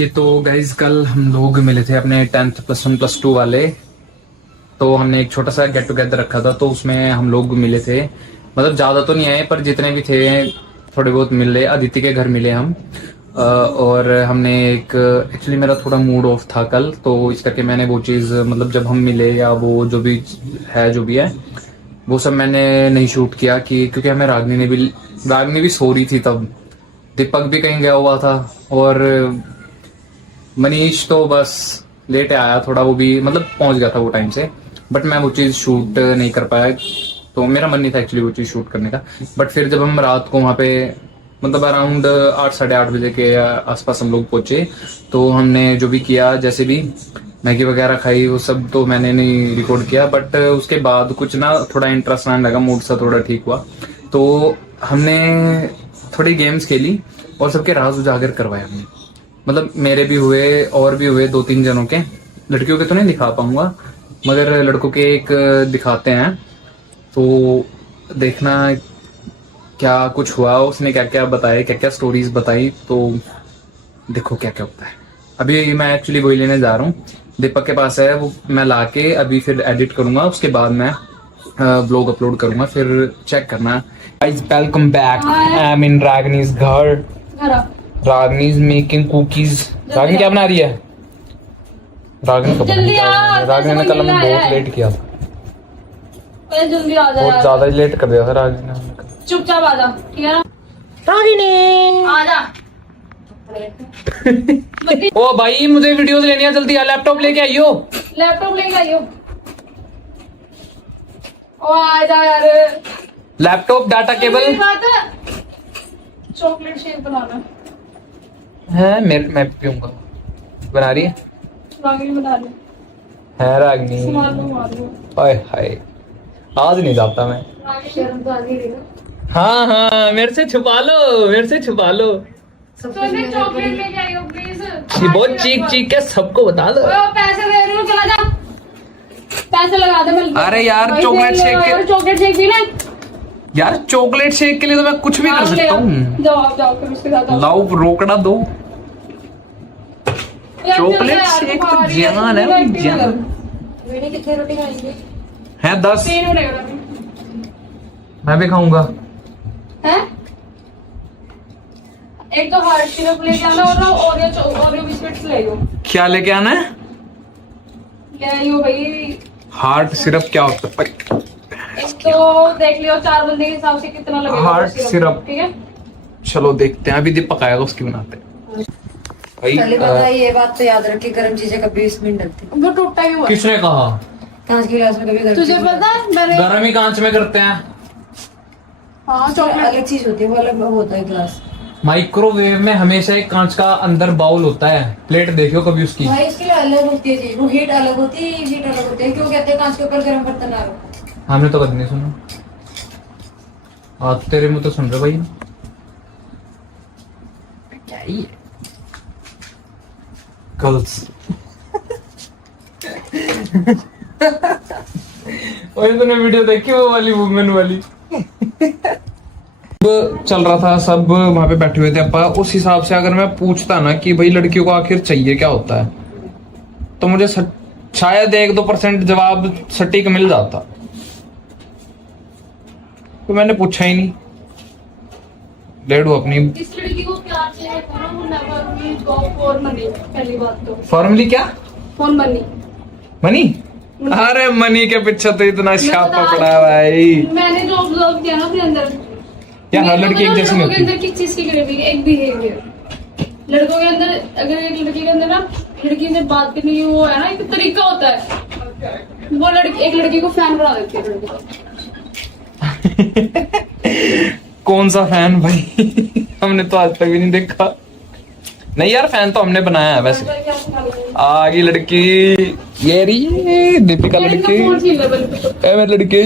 Okay तो guys कल हम लोग मिले थे अपने 10th +1 +2 वाले। तो हमने एक छोटा सा गेट टुगेदर रखा था, तो उसमें हम लोग मिले थे। मतलब ज्यादा तो नहीं आए पर जितने भी थे थोड़े बहुत मिले। अदिति के घर मिले हम। और हमने एक एक्चुअली मेरा थोड़ा मूड ऑफ था कल, तो इस करके मैंने वो चीज़ मतलब जब हम मिले या वो जो भी है वो सब मैंने नहीं शूट किया कि क्योंकि हमें रागनी भी सो रही थी तब। दीपक भी कहीं गया हुआ था और मनीष तो बस लेट आया थोड़ा, वो भी मतलब पहुंच गया था वो टाइम से। बट मैं वो चीज़ शूट नहीं कर पाया, तो मेरा मन नहीं था एक्चुअली वो चीज़ शूट करने का। बट फिर जब हम रात को वहाँ पे मतलब अराउंड 8 साढ़े 8 बजे के आसपास हम लोग पहुंचे, तो हमने जो भी किया, जैसे भी मैगी वगैरह खाई, वो सब तो मैंने नहीं रिकॉर्ड किया। बट उसके बाद कुछ ना थोड़ा इंटरेस्ट आने लगा, मूड सा थोड़ा ठीक हुआ, तो हमने थोड़ी गेम्स खेली और सबके राज उजागर करवाए हमने। मतलब मेरे भी हुए और भी हुए 2-3 जनों के। लड़कियों के तो नहीं दिखा पाऊंगा मगर लड़कों के एक दिखाते हैं, तो देखना क्या कुछ हुआ, उसने क्या क्या बताया, क्या क्या स्टोरीज बताई, तो देखो क्या क्या होता है। अभी मैं एक्चुअली वही लेने जा रहा हूँ, दीपक के पास है वो, मैं लाके अभी फिर एडिट करूंगा, उसके बाद मैं व्लॉग अपलोड करूंगा, फिर चेक करना। Guys welcome back, I am in Ragini's घर। Ragini is making cookies. Ragini क्या बना रही है? रागनी कब रागनी ने कल हमें बहुत लेट किया था, जल्दी आ जा, बहुत ज्यादा ही लेट कर दिया था रागनी ने। चुपचाप आ जा, ठीक है ना? रागिनी आ जा। ओ भाई मुझे वीडियोस लेनी है, जल्दी आ, लैपटॉप लेके आइयो। लैपटॉप लेके आइयो। ओ आ जा यार। Laptop, data cable chocolate shake बनाना है। मैं पीऊंगा। बना रही है रागिनी, बना ले है रागनी। हाय हाय, आज नहीं जाता मैं। शर्म तो आ नहीं रही ना। हाँ हाँ, मेरे से छुपा लो, मेरे से छुपा लो। चॉकलेट लेके आइयो प्लीज। ये बहुत चीख चीख के सबको बता दो। पैसे दे रही हूँ, चला जा। पैसे लगा दे मिल। अरे यार चॉकलेट शेक के, चॉकलेट शेक पीना। यार चॉकलेट शेक के लिए तो मैं कुछ भी कर सकता हूँ। जाओ जाओ फिर उसके साथ लाओ रोकड़ा दो। चॉकलेट शेक तो जान है, जान मैंने कितने रोटी खाएंगे? है 10। 3 उड़ेगा मैं भी खाऊंगा। हैं? एक तो हार्ड सिरप लेके आना और ओरियो बिस्किट्स ले लो। क्या लेके आना है? ले आइयो भाई। हार्ट सिरप क्या होता है? एक तो देख लियो 4 बंदे के हिसाब से कितना लगेगा। हार्ट सिरप, ठीक है? चलो देखते हैं, अभी दीपक आएगा उसकी बनाते हैं। भाई पहले पता है, ये बात तो याद रखिए, गर्म चीजें कभी इसमें नहीं डलती। वो टूटा ही हुआ। किसने कहा? कांच के गिलास में कभी गर्म तुझे चीज़ पता है मैंने। गरम ही कांच में करते हैं। हाँ नहीं। चॉकलेट अलग चीज होती है, वो अलग होता है गिलास। माइक्रोवेव में हमेशा एक कांच का अंदर बाउल होता है। प्लेट देखियो कभी उसकी। भाई इसके लिए अलग होती है चीज, वो हीट अलग होती है, हीट अलग होती है। क्यों कहते हैं कांच के ऊपर गर्म बर्तन ना रखो? हमने तो कभी नहीं सुना। आज तेरे मुंह तो सुन रहे भाई। क्या ही है गर्ल्स। वही तूने वीडियो देखी वो वाली वुमेन वाली? चल रहा था, सब वहां पे बैठे हुए थे अपा। उस हिसाब से अगर मैं पूछता ना कि भाई लड़कियों को आखिर चाहिए क्या होता है, तो मुझे शायद 1-2% जवाब सटीक मिल जाता, तो मैंने पूछा ही नहीं। लेडू अपनी इस लड़की को प्यार से है ना, वो never will go for money. पहली बात तो फॉर्मली क्या? For money. मनी? अरे मनी के पीछे तो इतना छापा पड़ा है भाई। मैंने जो ऑब्जर्व किया ना अपने अंदर, क्या हर लड़की एक जैसी नहीं लड़कों के होती? अंदर किस चीज की ग्रेवी, एक बिहेवियर। लड़कों के अंदर, अगर एक लड़की के अंदर ना, लड़की से बात करने की वो है ना, एक तरीका होता है, वो लड़की एक लड़की को फैन बना देती है लड़की को। कौन सा फैन भाई? हमने तो आज तक भी नहीं देखा। नहीं यार, फैन तो हमने बनाया है वैसे। आगे लड़की, ये रही दीपिका लड़की, ए मेरी लड़की।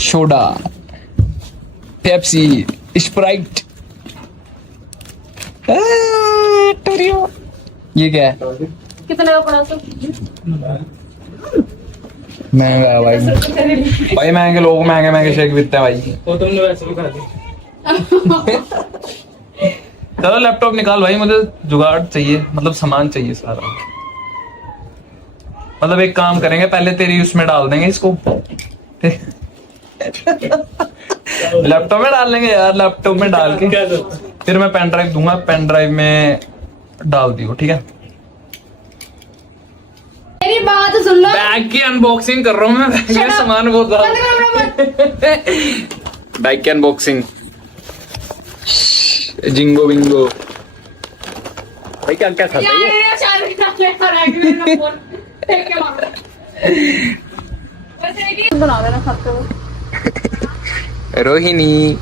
सोडा, पेप्सी, स्प्राइट, टोरियो। ये क्या है? कितने का पड़ा? तो महंगा है भाई। भाई महंगे लोग महंगे महंगे शेक पीते हैं भाई। तुमने वैसे भी खा दी। चलो लैपटॉप निकाल भाई, मुझे जुगाड़ चाहिए, मतलब सामान चाहिए सारा। मतलब एक काम करेंगे, पहले तेरी उसमें डाल देंगे इसको, लैपटॉप में डाल लेंगे यार, लैपटॉप में डाल के फिर मैं पेन ड्राइव दूंगा, पेन ड्राइव में डाल दियो, ठीक है। मेरी बात सुन लो। बैग की अनबॉक्सिंग कर रहा हूँ मैं, बैग में सामान बहुत बंद करो अपना बैग की अनबॉक्सिंग, जिंगो बिंगो भाई, क्या क्या खाता है ये? यार शायद मेरा फोन फेंक के मार वैसे है कि बना देना खाते हो। रोहिणी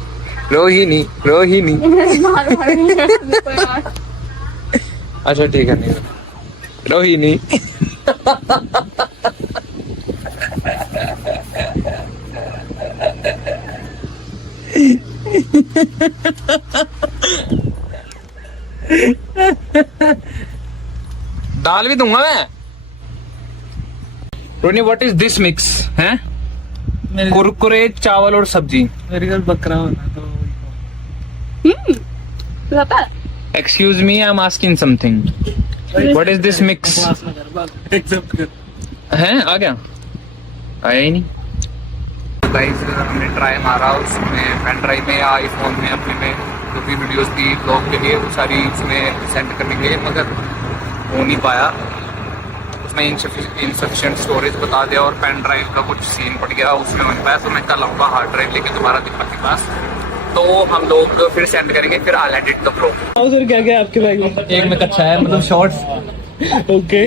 रोहिणी रोहिणी, मार मार अच्छा ठीक है, नहीं रोहिणी। दाल भी दूंगा मैं। रोनी व्हाट इज दिस मिक्स है? कुरकुरे, चावल और सब्जी। मेरे घर बकरा होना तो पता है excuse me, I am asking something, what is this mix accept कर। है? आ गया? आया ही नहीं। गाइस हमने ट्राई मारा उसमें, पेन ड्राइव में या आईफोन में अपने में जो भी वीडियोस थी ब्लॉग के लिए, वो सारी उसमें सेंड करने के लिए, मगर हो नहीं पाया। उसमें इनसफिशिएंट स्टोरेज बता दिया और पेन ड्राइव का कुछ सीन पड़ गया, उसमें हो नहीं पाया। तो मैं कल आऊँगा हार्ड ड्राइव लेके दोबारा दीपक के पास, तो हम लोग फिर सेंड करेंगे, फिर I edit the pro. Sir क्या क्या है आपके बैग में? एक में कच्चा है, मतलब शॉर्ट्स, ओके।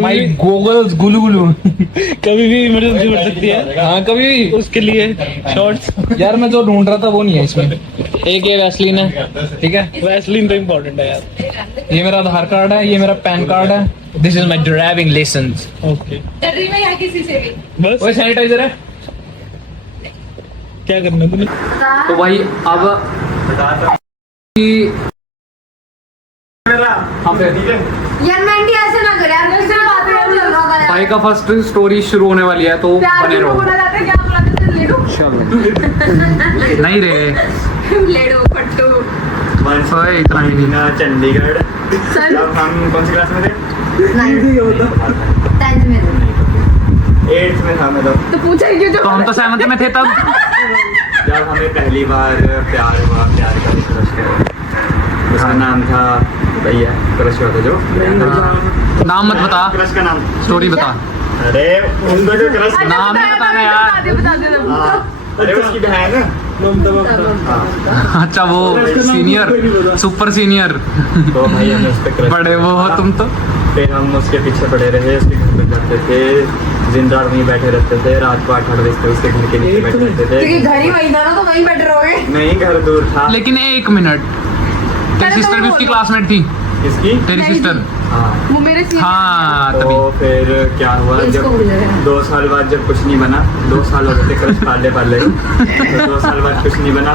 माय गॉगल्स गुलू गुलू, कभी भी इमरजेंसी बढ़ सकती है। हाँ कभी भी। उसके लिए शॉर्ट्स। यार मैं जो ढूंढ रहा था वो नहीं है इसमें। एक ये वैसलीन है, ठीक है, वैसलीन तो इम्पोर्टेंट है यार। ये मेरा आधार कार्ड है, ये मेरा पैन कार्ड है, this is my driving licence. Okay डरी में या किसी से भी बस। वो सैनिटाइजर है। क्या करना तूने? तो भाई अब हम यार मेंटी ऐसे ना कर यार, किसी से बात कर लग रहा है। भाई का फर्स्ट स्टोरी शुरू होने वाली है, तो बने रहो। बोला जाता है क्या बुलाते थे? लेडो नहीं रे, लेडो पट्टू। ओए इतना ही नहीं। ना चंडीगढ़, सर जब हम कौन सी क्लास में थे? 10th में थे। 8th में था मैं तब। तो पूछा ही क्यों जो तो हम तो 7th में थे तब। जब हमें पहली बार प्यार हुआ, प्यार का क्रश हुआ, उसका नाम था भैया, क्रश हुआ था जो। नाम मत बता, क्रश का नाम, स्टोरी बता। अरे उनका जो क्रश, नाम नहीं बताना यार। बता दे हाँ, अरे उसकी बहन। अच्छा वो सीनियर, सुपर सीनियर, तो भाई हमें उस पर क्रश, बड़े वो हो तुम तो। फिर हम उसके पीछे पड़े रहे, उसके घर पे जाते थे, दिन रात वहीं बैठे रहते थे, रात को 8-8 बजे तक उसके घर के नीचे बैठे रहते क्योंकि थे। घर ही वही था ना, तो वहीं बैठे रहोगे। नहीं, घर दूर था। लेकिन एक मिनट, तेरी सिस्टर भी उसकी क्लासमेट थी? किसकी? तेरी नहीं। सिस्टर? हाँ। वो मेरे सीन हाँ तो तभी। फिर क्या हुआ, इसको जब भूल गया। 2 साल बाद जब कुछ नहीं बना, 2 साल हो गए थे क्रश पाले तो 2 साल बाद कुछ नहीं बना,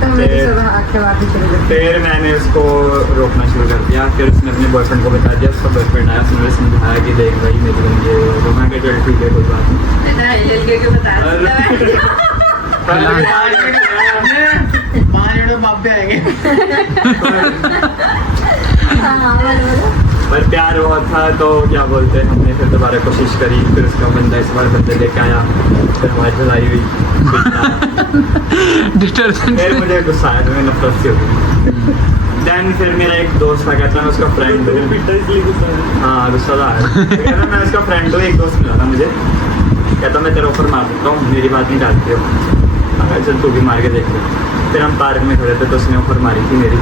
तो मेरे से आंखें बातें शुरू कर फिर मैंने उसको रोकना शुरू कर दिया। फिर उसने अपने बॉयफ्रेंड को बता दिया, उसका बॉयफ्रेंड आया, उसने मुझे समझाया कि देख भाई मेरी बन ये वो, मैं कहा चल ठीक है कोई बात नहीं। पर प्यार हुआ था तो क्या बोलते हैं, हमने फिर दोबारा कोशिश करी, फिर उसका बंदा इस बार बंदे लेके आया, फिर हमारी धुलाई हुई। डिटर्जेंट। फिर मुझे गुस्सा आया, मैं नफरत से हो गई। देन फिर मेरा एक दोस्त था, कहता मैं उसका फ्रेंड हूँ। हाँ गुस्सा था, कहता मैं उसका फ्रेंड हूँ। एक दोस्त मिला था मुझे, कहता मैं तेरे ऊपर मार सकता हूँ, मेरी बात नहीं डालती हो, मैं चल तू भी मार के देख ले। फिर हम पार्क में खड़े थे तो उसने ऊपर मारी थी मेरी।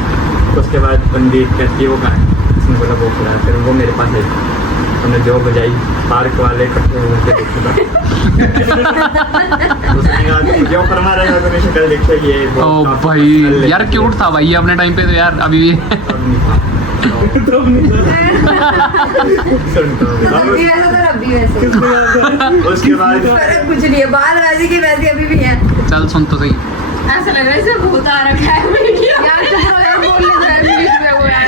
तो उसके बाद बंदी कहती है वो कहाँ है, उसने बोला वो खड़ा है। फिर वो मेरे पास आई, हमने जो बजाई, पार्क वाले इकट्ठे होकर देखा। उसने कहा कि मुझे ऊपर मारा था, तो शक्ल देखा कि ये ओ बहुत भाई काफी यार क्यूट था भाई अपने टाइम पे, तो यार अभी भी। अब नहीं था। सुन तो अभी वैसे तो अभी वैसे उसके बाद फर्क कुछ नहीं है, बाल वैसे की वैसे अभी भी है। चल सुन तो सही। ऐसा लग रहा है जैसे भूत आ रखा है। यार चुप रहो यार, बोलने दो यार इंग्लिश में वो यार।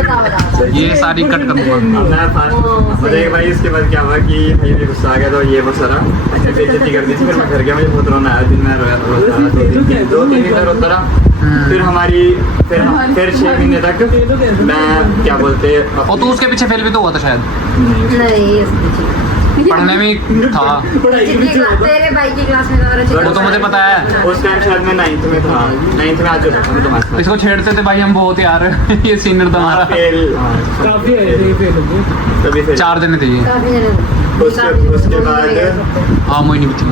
बता ये सारी कट कर दूंगा। अब मैं फास्ट मतलब भाई इसके बाद क्या हुआ कि भाई मुझे गुस्सा आ गया तो ये वो सारा ऐसे बेइज्जती कर दी थी। फिर मैं घर गया, मुझे बहुत रोना आया। दिन में रोया रोता रहा, 2-3 दिन में रोता रहा। फिर हमारी फिर 6 महीने तक मैं क्या बोलते और तू उसके पीछे फेल भी तो हुआ था शायद, नहीं पढ़ने में था। तेरे भाई की क्लास में वो तो मुझे पता है। उस टाइम शायद मैं 9th में था, 9th में आ चुका था मैं तुम्हारे साथ। इसको छेड़ते थे भाई हम बहुत यार। ये सीनियर था हमारा। फेल काफी है फेल हो गए। तभी फिर 4 दिन थे ये। उसके बाद हाँ मोहिनी भी थी।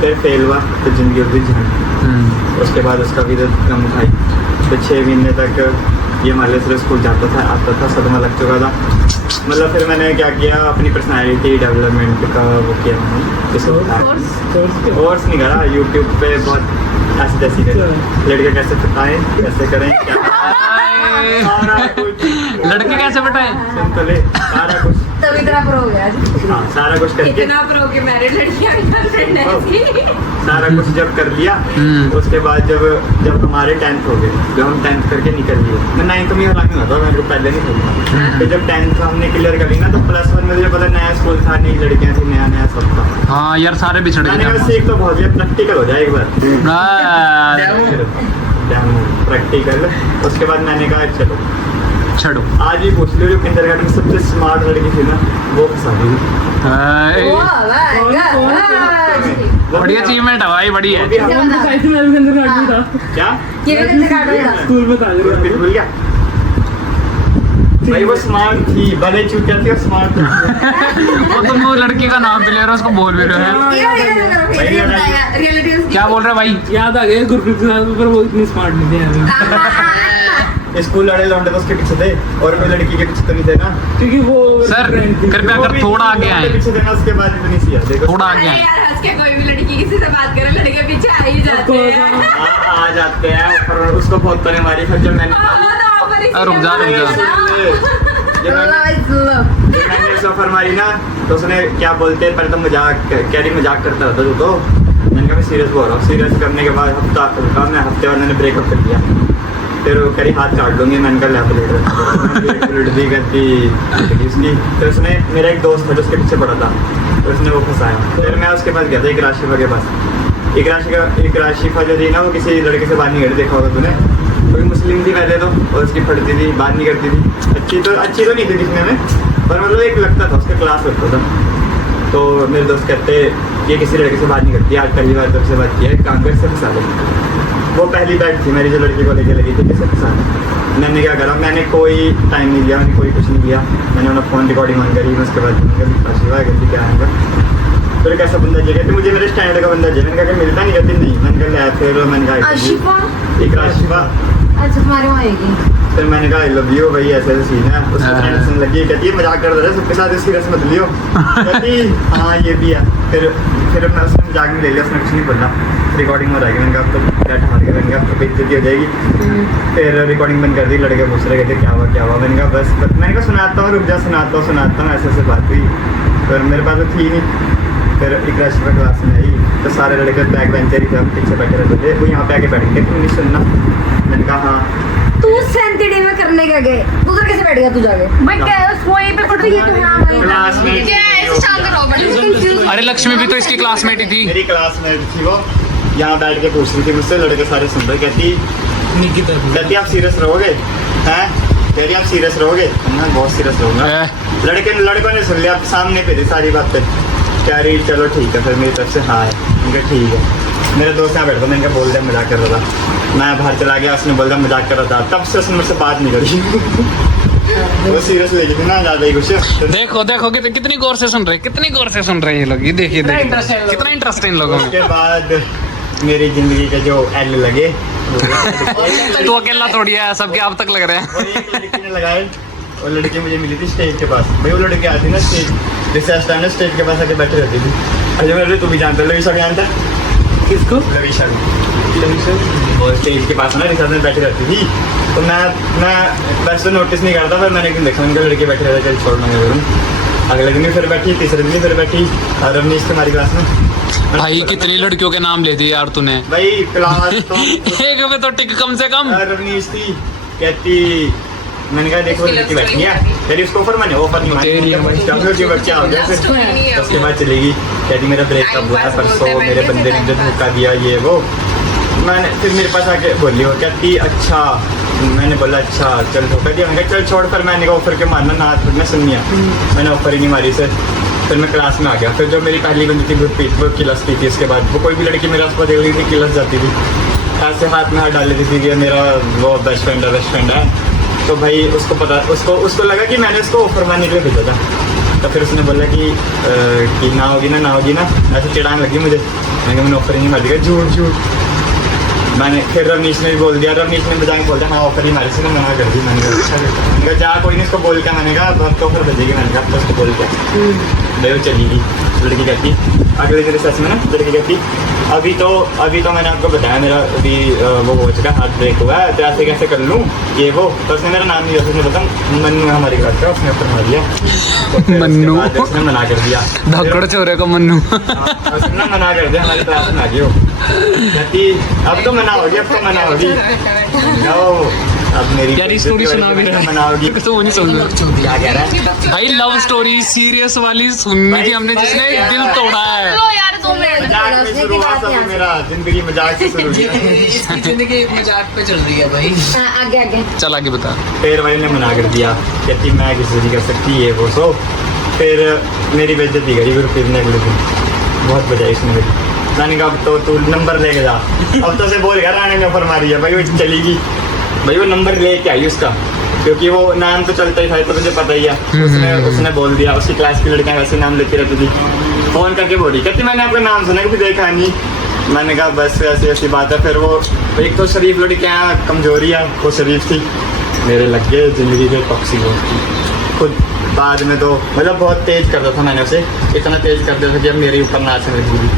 फिर फेल हुआ तो जिंदगी उतरी झंड। उसके बाद उसका भी तो कम था। फिर 6 महीने तक ये माले से स्कूल जाता था, आता था, सदमा लग चुका था। मतलब फिर मैंने क्या किया, अपनी पर्सनालिटी डेवलपमेंट का वो किया मैंने। कोर्स नहीं करा, यूट्यूब पे बहुत ऐसी तैसी लड़के कैसे पटाएं, कैसे करें, क्या सारा कुछ। लड़के कैसे पटाएं, सिंपल है सारा कुछ। तभी तरह प्रो हो गया हाँ सारा कुछ करके इतना प्रो के मैरिड लड़कियां गर्लफ्रेंड है सारा कुछ जब कर लिया। उसके बाद जब हमारे 10th हो गए, जब हम 10th करके निकल लिए, मैं 9th में हालांकि नहीं होता, मेरे को पहले नहीं था। फिर जब 10th हमने क्लियर कर ली ना, तो +1 में मुझे पता नया स्कूल था, नई लड़कियां थी, नया नया सब था। हाँ यार सारे बिछड़ मैंने गए कहा सीख तो बहुत प्रैक्टिकल हो जाए एक बार। प्रैक्टिकल। उसके बाद मैंने कहा चलो छड़ो। आज भी पूछ लो, जो किंडरगार्टन में सबसे स्मार्ट लड़की थी ना, वो फंसा दी। बड़ी अचीवमेंट है भाई, बड़ी है। क्या स्कूल में था फिर भूल गया भाई, वो स्मार्ट थी, भले चूतिया थी और स्मार्ट थी। वो तुम वो लड़की का नाम भी ले रहे हो, उसको बोल भी रहे हो। क्या बोल रहे हो भाई? याद आ गया गुरप्रीत सिंह, पर वो इतनी स्मार्ट नहीं थे। स्कूल लड़े लौंडे तो उसके पीछे थे, और कोई लड़की के पीछे तो नहीं थे ना, क्योंकि वो सर कृपया कर थोड़ा आगे आए, पीछे थे ना। उसके बाद इतनी सी है, देखो थोड़ा आगे आए। यार हंस के कोई भी लड़की किसी से बात करे, लड़के पीछे आ ही जाते हैं। आ जाते हैं। और उसको बहुत तने मारी फिर जब रुक जा। मैंने सफर मारी ना, तो उसने क्या बोलते, पहले तो मजाक मजाक करता रहता तो मैंने कहा मैं सीरियस बोल रहा हूँ। सीरियस करने के बाद हफ्ता रुका मैं, हफ्ते बाद मैंने ब्रेकअप कर दिया। फिर वो करी हाथ काट लूँगी, मैंने कहा लैपलेट भी करती उसकी। फिर उसने, मेरा एक दोस्त था जो उसके पीछे पड़ा था, तो उसने वो फंसाया। फिर मैं उसके पास गया था, एक राशिफा के पास। एक राशिफा जो थी ना, वो किसी लड़के से बात नहीं करती, देखा होगा तूने। कोई मुस्लिम थी पहले तो, और उसकी पढ़ती थी, बात नहीं करती थी। अच्छी तो नहीं थी दिखने में, पर मतलब एक लगता था, उसका क्लास लगता था। तो मेरे दोस्त कहते ये किसी लड़के से बात नहीं करती, आज पहली बार जब से बात किया, एक काम कर से फंसा दो। वो पहली बैट थी मेरी जो लड़की को लेके लगी थी, किसे फंसा। मैंने क्या करा, मैंने कोई टाइम नहीं दिया, मैंने कोई कुछ नहीं किया। मैंने अपना फ़ोन रिकॉर्डिंग ऑन करी, उसके बाद गलती क्या है। फिर कैसा बंदा चाहिए, तो मुझे मेरे स्टैंडर्ड का बंदा चाहिए। मैंने कहा मिलता नहीं, कहती नहीं। मैंने कहा फिर मैंने कहा एक राशिफा। अच्छा तुम्हारे वहाँ आएगी। फिर मैंने कहा आई लव यू भाई, ऐसे सीन है। उसको फ्रेंड सुन लगी, कहती है मजाक कर रहे सबके साथ, इसकी रस मत लियो। कहती हाँ ये भी है। फिर मैं उसने मजाक में ले लिया, उसने कुछ नहीं बोला। रिकॉर्डिंग में रहेगी, मैंने कहा तो क्या ठहर गया, मैंने कहा बेइज्जती हो जाएगी। फिर रिकॉर्डिंग बंद कर दी। लड़के पूछ रहे थे क्या हुआ। मैंने कहा बस मैंने कहा सुनाता हूँ, रुक जा, सुनाता हूँ। ऐसे बात हुई। फिर मेरे पास तो थी नहीं। फिर एक राशिफा क्लास में आई, तो सारे लड़के बैक बेंचर ही थे, हम पीछे बैठे रहते थे। वो यहाँ पे आके बैठ गए, तुम नहीं सुनना। मैंने कहा हाँ। तू सेंसिटिव में करने का गए, उधर कैसे बैठ गया तू जाके? मैं क्या वहीं पे पढ़ रही है तो हाँ भाई क्लासमेट अरे लक्ष्मी भी तो इसकी क्लासमेट ही थी। मेरी क्लासमेट थी वो। यहाँ बैठ के पूछ रही थी मुझसे, लड़के सारे सुन रहे। कहती आप सीरियस रहोगे हैं? कह रही आप सीरियस रहोगे? मैं बहुत सीरियस रहूँगा। लड़कों ने सुन लिया, आप सामने पे थी सारी बातें। कह रही चलो ठीक है। फिर मेरी तरफ से हाँ है। मैंने कहा ठीक है। मेरे दोस्त यहाँ बैठा, मैंने कहा बोल दिया मजाक कर रहा था। मैं बाहर चला गया, उसने बोल दिया मजाक कर रहा था। तब से उसने मुझसे बात नहीं करी। वो सीरियस ले गई ना ज़्यादा ही कुछ। देखो कितनी गौर से सुन रहे ये लोग। ये देखिए कितना इंटरेस्ट है इन लोगों में। उसके बाद मेरी जिंदगी के जो एल लगे तू अकेला थोड़ी है, सबके अब तक लग रहे हैं। और एक लड़की ने लगाए, और लड़की मुझे मिली थी स्टेज के पास। भाई वो लड़की आती ना स्टेज, रिसेस टाइम में स्टेज के पास आके बैठी रहती थी। अरे मेरे तू भी जानता है, लविशा भी जानता है किसको? लविशा वो स्टेज के पास ना रिसेस में बैठी रहती थी। तो मैं वैसे तो नोटिस नहीं करता, पर मैंने एक दिन देखा उनका लड़की बैठी रहती, चल छोड़ना मैं करूँ। अगले दिन भी फिर बैठी, तीसरे दिन भी फिर बैठी। और रवनीश हमारी क्लास में। भाई कितनी लड़कियों के नाम ले दिए यार तूने। भाई क्लास तो एक में तो टिक कम से कम। रवनीश थी, कहती मैंने कहा देखो लड़की बैठी है, यदि उसको ऑफर मैंने ऑफर नहीं मानी, बच्चा हो गया फिर उसके बाद चलेगी, कहती मेरा ब्रेकअप हुआ है परसों, मेरे बंदे ने मुझे धोखा दिया ये वो। मैंने फिर मेरे पास आके बोली हो कहती अच्छा, मैंने बोला अच्छा चल धोखा दिया, मैंने कहा चल छोड़, फिर मैंने कहा ऑफर के मारना ना फिर मैं सुनिया, मैंने ऑफर ही नहीं मारी सर। फिर मैं क्लास में आ गया, फिर जो मेरी पहली बंदी थी वो किलस थी थी, उसके बाद वो कोई भी लड़की मेरे आस पास देख रही थी किलस जाती थी, ऐसे हाथ में हाथ डाल लेती थी कि मेरा वो बेस्ट फ्रेंड है। तो भाई उसको पता, उसको लगा कि मैंने उसको ऑफर मारने के लिए भेजा था। तो फिर उसने बोला कि ना होगी ना, ऐसे चिढ़ाने लगी मुझे, मैंने ऑफर ही नहीं मार दिया, झूठ। मैंने फिर रवनीश ने भी बोल दिया, रवनीश ने बजाय बोल दिया हाँ ऑफर ही मारी, ने मना कर दी। मैंने कहा जा कोई नहीं, उसको बोल के, मैंने कहा अब तो ऑफर भेजेगी, मैंने कहा तो उसको बोल के भाई वो चलेगी। लड़की कहती अगले दिन सच में ना, लड़की कहती अभी तो मैंने आपको बताया मेरा अभी वो हो चुका, हार्ट ब्रेक हुआ है, तो ऐसे कैसे कर लूँ ये वो। तो उसने मेरा नाम नहीं, उसने बता मन्नू है हमारी क्लास का, उसने ऑफर मार दिया। तो मन्नू उसने मना कर दिया, धक्कड़ चोरे का मन्नू। उसने मना कर दिया, हमारी क्लास में आ गई हो कहती अब तो मना होगी, जाओ अब मेरी यार ये स्टोरी सुना भी रहा है, मना होगी तो वो नहीं सुन रहा। क्या कह रहा है भाई लव स्टोरी सीरियस वाली सुननी थी हमने, जिसने दिल तोड़ा है। चलो यार 2 मिनट। मजाक में शुरू हुआ सब, मेरा जिंदगी मजाक से शुरू हुई। इसकी जिंदगी एक मजाक पे चल रही है भाई। आगे चल आगे बता। फिर भाई ने मना कर दिया, कहती मैं किसी नहीं कर सकती ये वो सो। फिर मेरी बेइज्जती करी फिर फिरने के लिए बहुत बजाई इसने मेरी। मैंने कहा अब तो तू नंबर लेके जा, अब तो से बोल गया रानी ने ऑफर मारी है भाई, वो चलेगी भाई, वो नंबर लेके आई उसका, क्योंकि वो नाम तो चलता ही था तो मुझे पता ही है। उसने बोल दिया, उसकी क्लास की लड़कियां वैसे नाम लेती रहती थी, फोन करके बोली कहती मैंने आपका नाम सुना कभी देखा नहीं। मैंने कहा बस ऐसी बात है। फिर वो एक तो शरीफ लड़कियाँ कमजोरी है, वो शरीफ थी, मेरे लग गए जिंदगी के टॉक्सिक दोस्त खुद। बाद में तो मतलब बहुत तेज करता था मैंने उसे, इतना तेज कर दिया था कि अब मेरे ऊपर नाचने लगी थी।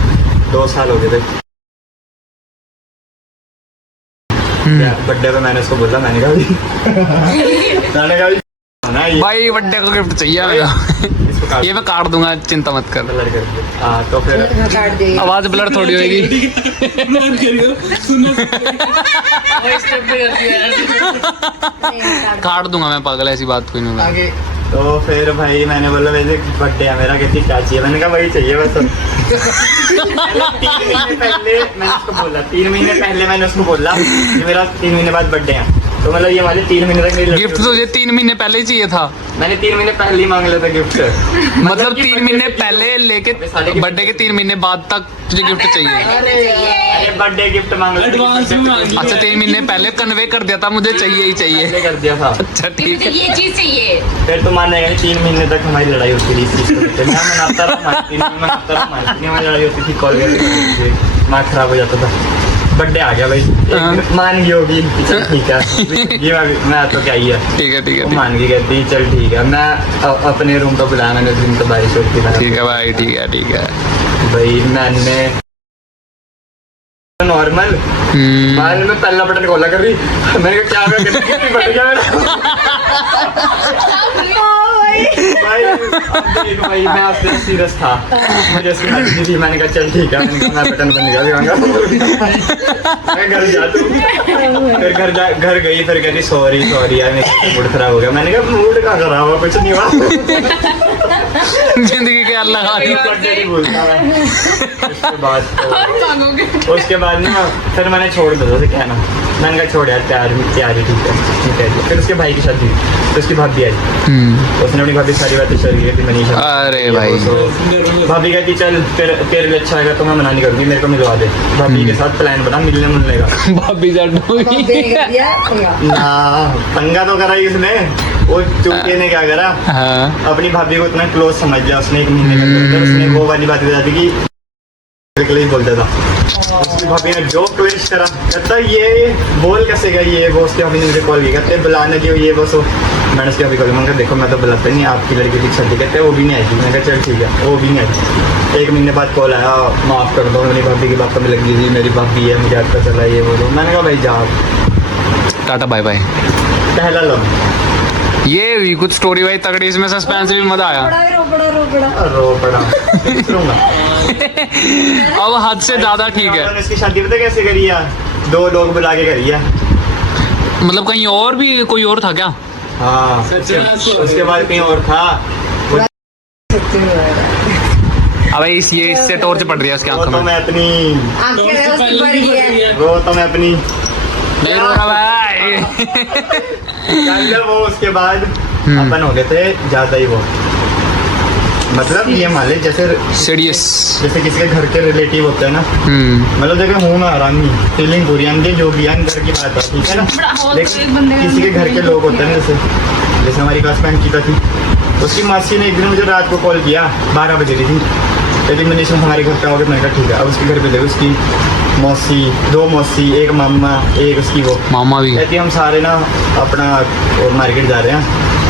2 साल हो गए थे। बर्थडे पे मैंने उसको बोला, मैंने कहा भाई बर्थडे का गिफ्ट चाहिए मेरा, ये मैं काट दूंगा चिंता मत कर। हाँ तो फिर काट दे। आवाज ब्लर थोड़ी होगी। काट दूंगा मैं, पागल ऐसी बात कोई नहीं है। तो फिर भाई मैंने बोला वैसे बर्थडे है मेरा, कहती क्या चाहिए, मैंने कहा वही चाहिए बस। 3 महीने पहले मैंने उसको बोला, 3 महीने पहले मैंने उसको बोला कि मेरा 3 महीने बाद बर्थडे है, तो मतलब ये वाले 3 महीने तक मेरी गिफ्ट तुझे 3 महीने पहले ही चाहिए था। मैंने 3 महीने पहले ही मांग लिया था गिफ्ट। मतलब 3 महीने पहले लेके बर्थडे के 3 महीने बाद तक तुझे गिफ्ट चाहिए। अरे बर्थडे गिफ्ट मांग एडवांस में मांग लिया। अच्छा 3 महीने पहले कन्वे कर दिया था, मुझे चाहिए ही चाहिए। कर दिया था। अच्छा ठीक है। ये चीज चाहिए। फिर तो मानेगा 3 महीने तक हमारी लड़ाई होती रही इस चीज को। मैं मनाता रहा, हमारी लड़ाई होती थी, कॉल करके दिमाग खराब हो जाता था। बर्थडे आ गया भाई, मान गई होगी चल ठीक है, ये मैं तो क्या ही है, ठीक है वो मान गई, कहती चल ठीक है। मैं अपने रूम को बुलाया, मैंने उस दिन तो बारिश होती थी। ठीक है भाई, ठीक है भाई मैंने नॉर्मल बाद में पहला बटन खोला कर रही, मैंने कहा क्या बट गया मेरा। भाई भाई मैं आपसे सीरियस था, मुझे इसकी मर्जी थी, मैंने कहा चल ठीक है, मैंने कहा मैं बटन बन गया मैं घर जा तू। फिर घर गई, फिर कहती सॉरी यार मेरा मूड खराब हो गया। मैंने कहा मूड का खराब हुआ, कुछ नहीं हुआ, जिंदगी के अल्लाह खाली। उसके बाद ना फिर मैंने छोड़ दिया था, क्या ना मैंने कहा छोड़ यार तैयारी ठीक है। फिर उसके भाई की शादी हुई, तो उसकी भाभी आई, उसने अपनी भाभी सारी बातें शेयर की थी मनीषा। अरे भाई भाभी कहती चल तेरे लिए अच्छा आएगा तो मैं मना नहीं करूँगी, मेरे को मिलवा दे। भाभी के साथ प्लान बना मिलने का। भाभी ना पंगा तो करा ही उसने, वो चूतिए ने क्या करा, अपनी भाभी को इतना क्लोज समझ लिया उसने 1 महीने के अंदर। उसने वो वाली बात बता दी कि बोलता था, उसकी भाभी ने जो क्वेश्चन करा, कहता ये बोल कैसे गया ये वो। उसकी भाभी ने मुझे कॉल किया, कहते बुलाने दियो ये वो सो। मैंने उसकी भाभी को बोला देखो मैं तो बुलाता नहीं, आपकी लड़की की शादी कहते वो भी नहीं आई थी। मैंने कहा चल ठीक है, वो भी नहीं आई। 1 महीने बाद कॉल आया, माफ़ कर दो मेरी भाभी की बातों में लगी थी, मेरी भाभी है मुझे आपका चला ये वो। मैंने कहा भाई जा टाटा बाय बाय। पहला लव ये हुई कुछ स्टोरी भाई तगड़ी, इसमें सस्पेंस भी मजा आया। रो पड़ा अब हद से ज्यादा ठीक है। इसकी शादी पता कैसे करी है, 2 लोग बुला के करी है। मतलब कहीं और भी कोई और था क्या? हाँ उसके बाद कहीं और था। अब ये इससे टॉर्च पड़ रही है उसकी वो आंखों तो में। मैं अपनी है वो तो मैं अपनी नहीं रो रहा भाई। चल वो उसके बाद अपन हो गए थे ज्यादा ही वो, मतलब ये मान ले जैसे सीरियस। जैसे किसी के घर के रिलेटिव होते हैं ना, मतलब देखो हूँ मैं आरामी फीलिंग पूरी अंदर जो भी अंदर की बात है ठीक है ना। लेकिन किसी के घर के लोग होते हैं जैसे हमारी क्लासमेट गीता थी, उसकी मासी ने एक दिन मुझे रात को कॉल किया 12 बजे रही थी, लेकिन मैंने इसमें हमारे घर पे आओगे, मैंने कहा ठीक है। अब उसके घर पे देखो उसकी मौसी, 2 मौसी, एक मामा, एक उसकी वो मामा भी कहती हम सारे ना अपना मार्केट जा रहे हैं,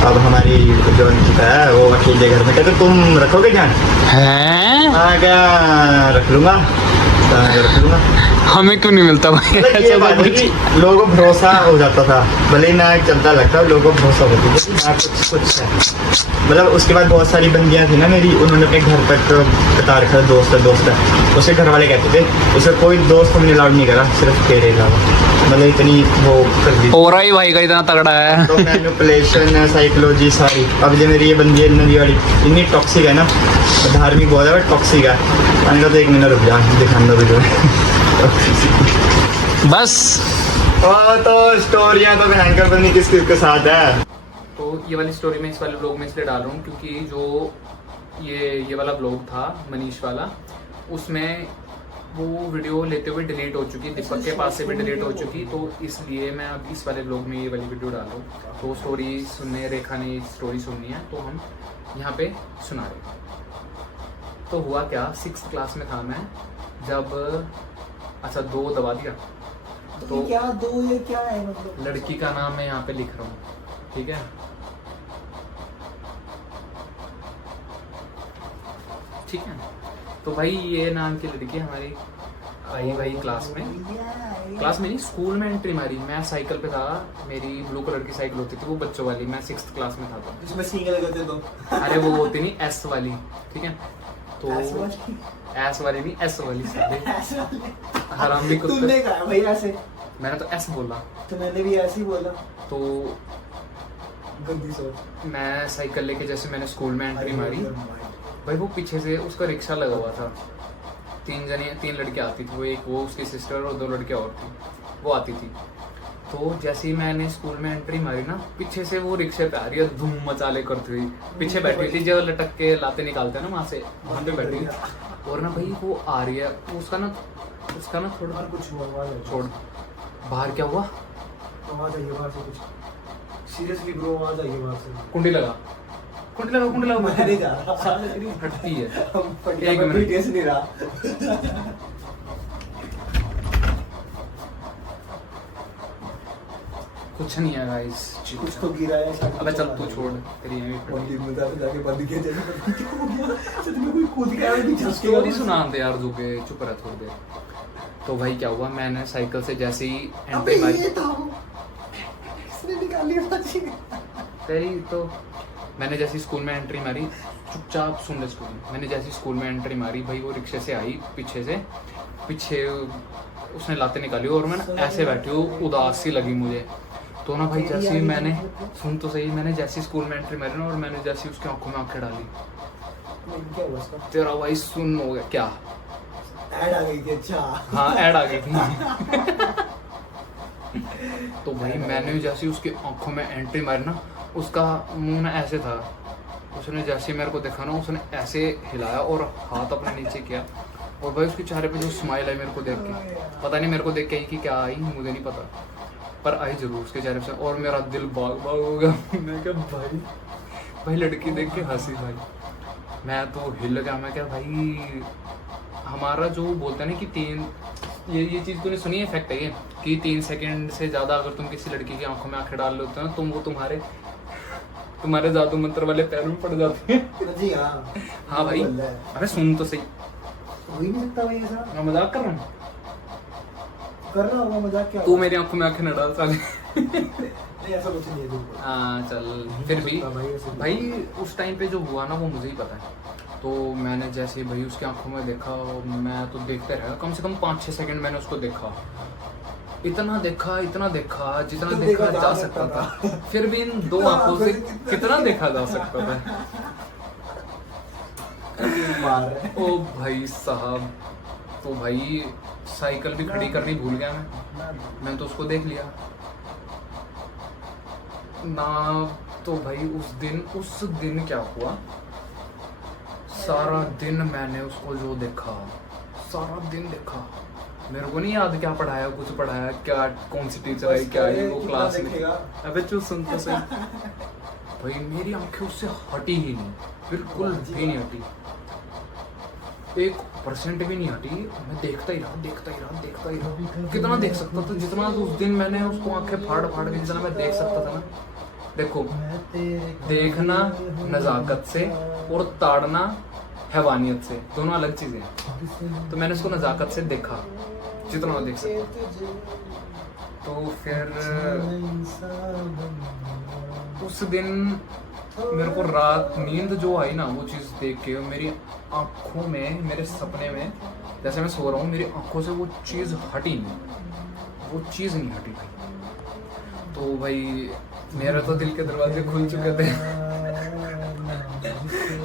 अब हमारी जो अंकिता है वो अकेले घर में, कहते तुम रखोगे जान? हैं? हाँ क्या रख लूँगा, रख लूँगा। हमें क्यों नहीं मिलता भाई मतलब ये बात है कि लोगों को भरोसा हो जाता था, भले ही ना चलता लगता, लोगों को भरोसा होती थी कि हाँ कुछ है। मतलब उसके बाद बहुत सारी बंदियाँ थी ना मेरी, उन्होंने अपने घर तक बता रखा दोस्त है। उसके घर वाले कहते थे उसे कोई दोस्त हमने अलाउड नहीं करा, सिर्फ तेरे का, मतलब इतनी वो कर दी। और ही भाई का इतना तगड़ा है। तो मैनिपुलेशन साइकोलॉजी सारी। अब जो मेरी ये बंदी है नदी वाली, इतनी टॉक्सिक है ना, धार्मिक बहुत है बट टॉक्सिक है। मैंने कहा तो 1 महीना रुक जा, दिखाना वीडियो। बस तो स्टोरियाँ तो भयंकर बनी किस के साथ है। तो ये वाली स्टोरी मैं इस वाले ब्लॉग में इसलिए डाल रहा हूँ क्योंकि जो ये वाला ब्लॉग था मनीष वाला, उसमें वो वीडियो लेते हुए डिलीट हो चुकी, दीपक के पास से भी डिलीट हो चुकी, तो इसलिए मैं अब इस वाले ब्लॉग में ये वाली वीडियो डाल रहा हूँ। तो स्टोरी सुनने, रेखा ने स्टोरी सुननी है तो हम यहाँ पे सुना रहे। तो हुआ क्या, 6th क्लास में था मैं जब, अच्छा 2 दबा दिया तो क्या 2 ये क्या है मतलब? लड़की का नाम मैं यहाँ पे लिख रहा हूँ, ठीक है। ठीक है, तो भाई ये नाम की लड़की हमारी आई भाई क्लास में नहीं, स्कूल में एंट्री मारी। मैं साइकिल पे था, मेरी ब्लू कलर की साइकिल होती थी वो बच्चों वाली, मैं 6th क्लास में था तो। इसमें सिंगल लगाते तो अरे वो होती नहीं एस वाली, ठीक है। तो एस वाली नहीं, एस वाली साले हरामी कुत्ते। तुमने कहा भाई ऐसे, मैंने तो एस बोला। तो मैंने भी ऐसे ही बोला। तो गंदी सोच। मैं साइकिल लेके जैसे मैंने स्कूल में एंट्री मारी, भाई वो पीछे से उसका रिक्शा लगा हुआ था, 3 लड़के आती थी, वो एक वो उसकी सिस्टर और 2 लड़के और थी, वो आती थी। तो जैसे ही मैंने स्कूल में एंट्री मारी ना, पीछे से वो रिक्शे पे आ रही है धूम मचाले करती हुई, पीछे बैठी हुई थी जो लटक के लाते निकालते हैं ना वहाँ से, वहाँ पे बैठी हुई। और ना भाई वो आ रही है, उसका ना थोड़ा कुछ हुआ छोड़, बाहर क्या हुआ, आवाज आई बाहर से कुछ। सीरियसली ब्रो आवाज आई बाहर से। कुंडी लगा मैं नहीं जा रहा। फटती है। एक मिनट टेस्ट नहीं रहा। कुछ नहीं है गाइस, कुछ तो गिरा है शायद। अबे चल तू छोड़, तेरी यहीं पे बंदी में जाके बंद किया जैसे सच में कोई कूद गया है पीछे उसके। स्टोरी सुना दे यार, जुके चुप रह थोड़ी देर। तो भाई क्या हुआ, मैंने साइकिल से जैसे ही एंट्री मारी, इसने निकाली बाजी। तेरी तो मैंने जैसे स्कूल में एंट्री मारी, चुपचाप सुन ले स्कूल में, मैंने जैसे स्कूल में एंट्री मारी भाई वो रिक्शे से आई, पीछे उसने लाते निकाली और मैं ऐसे बैठी हूँ, उदास सी लगी मुझे। तो ना भाई जैसे ही मैंने, सुन तो सही, मैंने जैसे स्कूल में एंट्री मारी ना और मैंने जैसे उसकी आंखों में आंखें डाली, क्या हुआ इसका? तेरा भाई सुन हो गया क्या, ऐड आ गई थी। अच्छा हाँ ऐड आ गई थी। तो भाई मैंने जैसे उसकी आंखों में एंट्री मारी ना, उसका मुंह ना ऐसे था, उसने जैसे मेरे को देखा ना, उसने ऐसे हिलाया और हाथ अपने नीचे किया, और भाई उसके चेहरे पे जो स्माइल आई मेरे को देख के, पता नहीं मेरे को देख के आई कि क्या आई, मुझे नहीं पता, पर आई जरूर उसके चेहरे से, और मेरा दिल बाग हो गया। मैं क्या भाई लड़की देख के हंसी, भाई मैं तो हिल गया। मैं क्या भाई, हमारा जो बोलते हैं ना कि ये चीज़ तूने सुनी है, इफेक्ट है ये कि 3 सेकंड से ज़्यादा अगर तुम किसी लड़की की आंखों में आंखें डाल लेते हो ना, तुम वो तुम्हारे जादू मंत्र वाले पैर में पड़ जाते हैं। जी हाँ। हाँ भाई, अबे सुन तो सही, हो ही नहीं सकता भाई ऐसा। मैं मजाक कर रहा हूँ, करना होगा मजाक क्या। तू मेरी आंखों में आंखें न डाल साले। नहीं ऐसा कुछ नहीं है। हाँ चल, फिर भी भाई उस टाइम पे जो हुआ ना वो मुझे ही पता है। तो मैंने जैसे भाई उसकी आंखों में देखा, मैं तो देखते रहा, कम से कम 5-6 सेकंड मैंने उसको देखा, इतना देखा जितना देखा जा सकता था, फिर भी इन दो आंखों से कितना देखा जा सकता था। ओ भाई साहब, तो भाई साइकिल भी खड़ी करनी भूल गया मैं तो उसको देख लिया ना। तो भाई उस दिन क्या हुआ, सारा दिन मैंने उसको जो देखा, सारा दिन देखा। मेरे को नहीं याद क्या पढ़ाया, कुछ पढ़ाया क्या, कौन सी टीचर आई, क्या आई वो क्लास में। अबे चुप, सुन तो सही। भाई मेरी आंखें उससे हटी ही नहीं, बिल्कुल भी नहीं हटी, 1% भी नहीं हटी। मैं देखता ही रहा। कितना देख सकता था, जितना उस दिन मैंने उसको आंखें फाड़ के जितना मैं देख सकता था ना। देखो, देखना नजाकत से और ताड़ना हैवानियत से दोनों अलग चीजें हैं। तो मैंने उसको नजाकत से देखा जितना मैं देख सकता। तो फिर उस दिन मेरे को रात नींद जो आई ना, वो चीज़ देख के मेरी आंखों में, मेरे सपने में जैसे मैं सो रहा हूँ, मेरी आंखों से वो चीज़ हटी नहीं, वो चीज़ नहीं हटी भाई। तो भाई मेरा तो दिल के दरवाजे खुल चुके थे।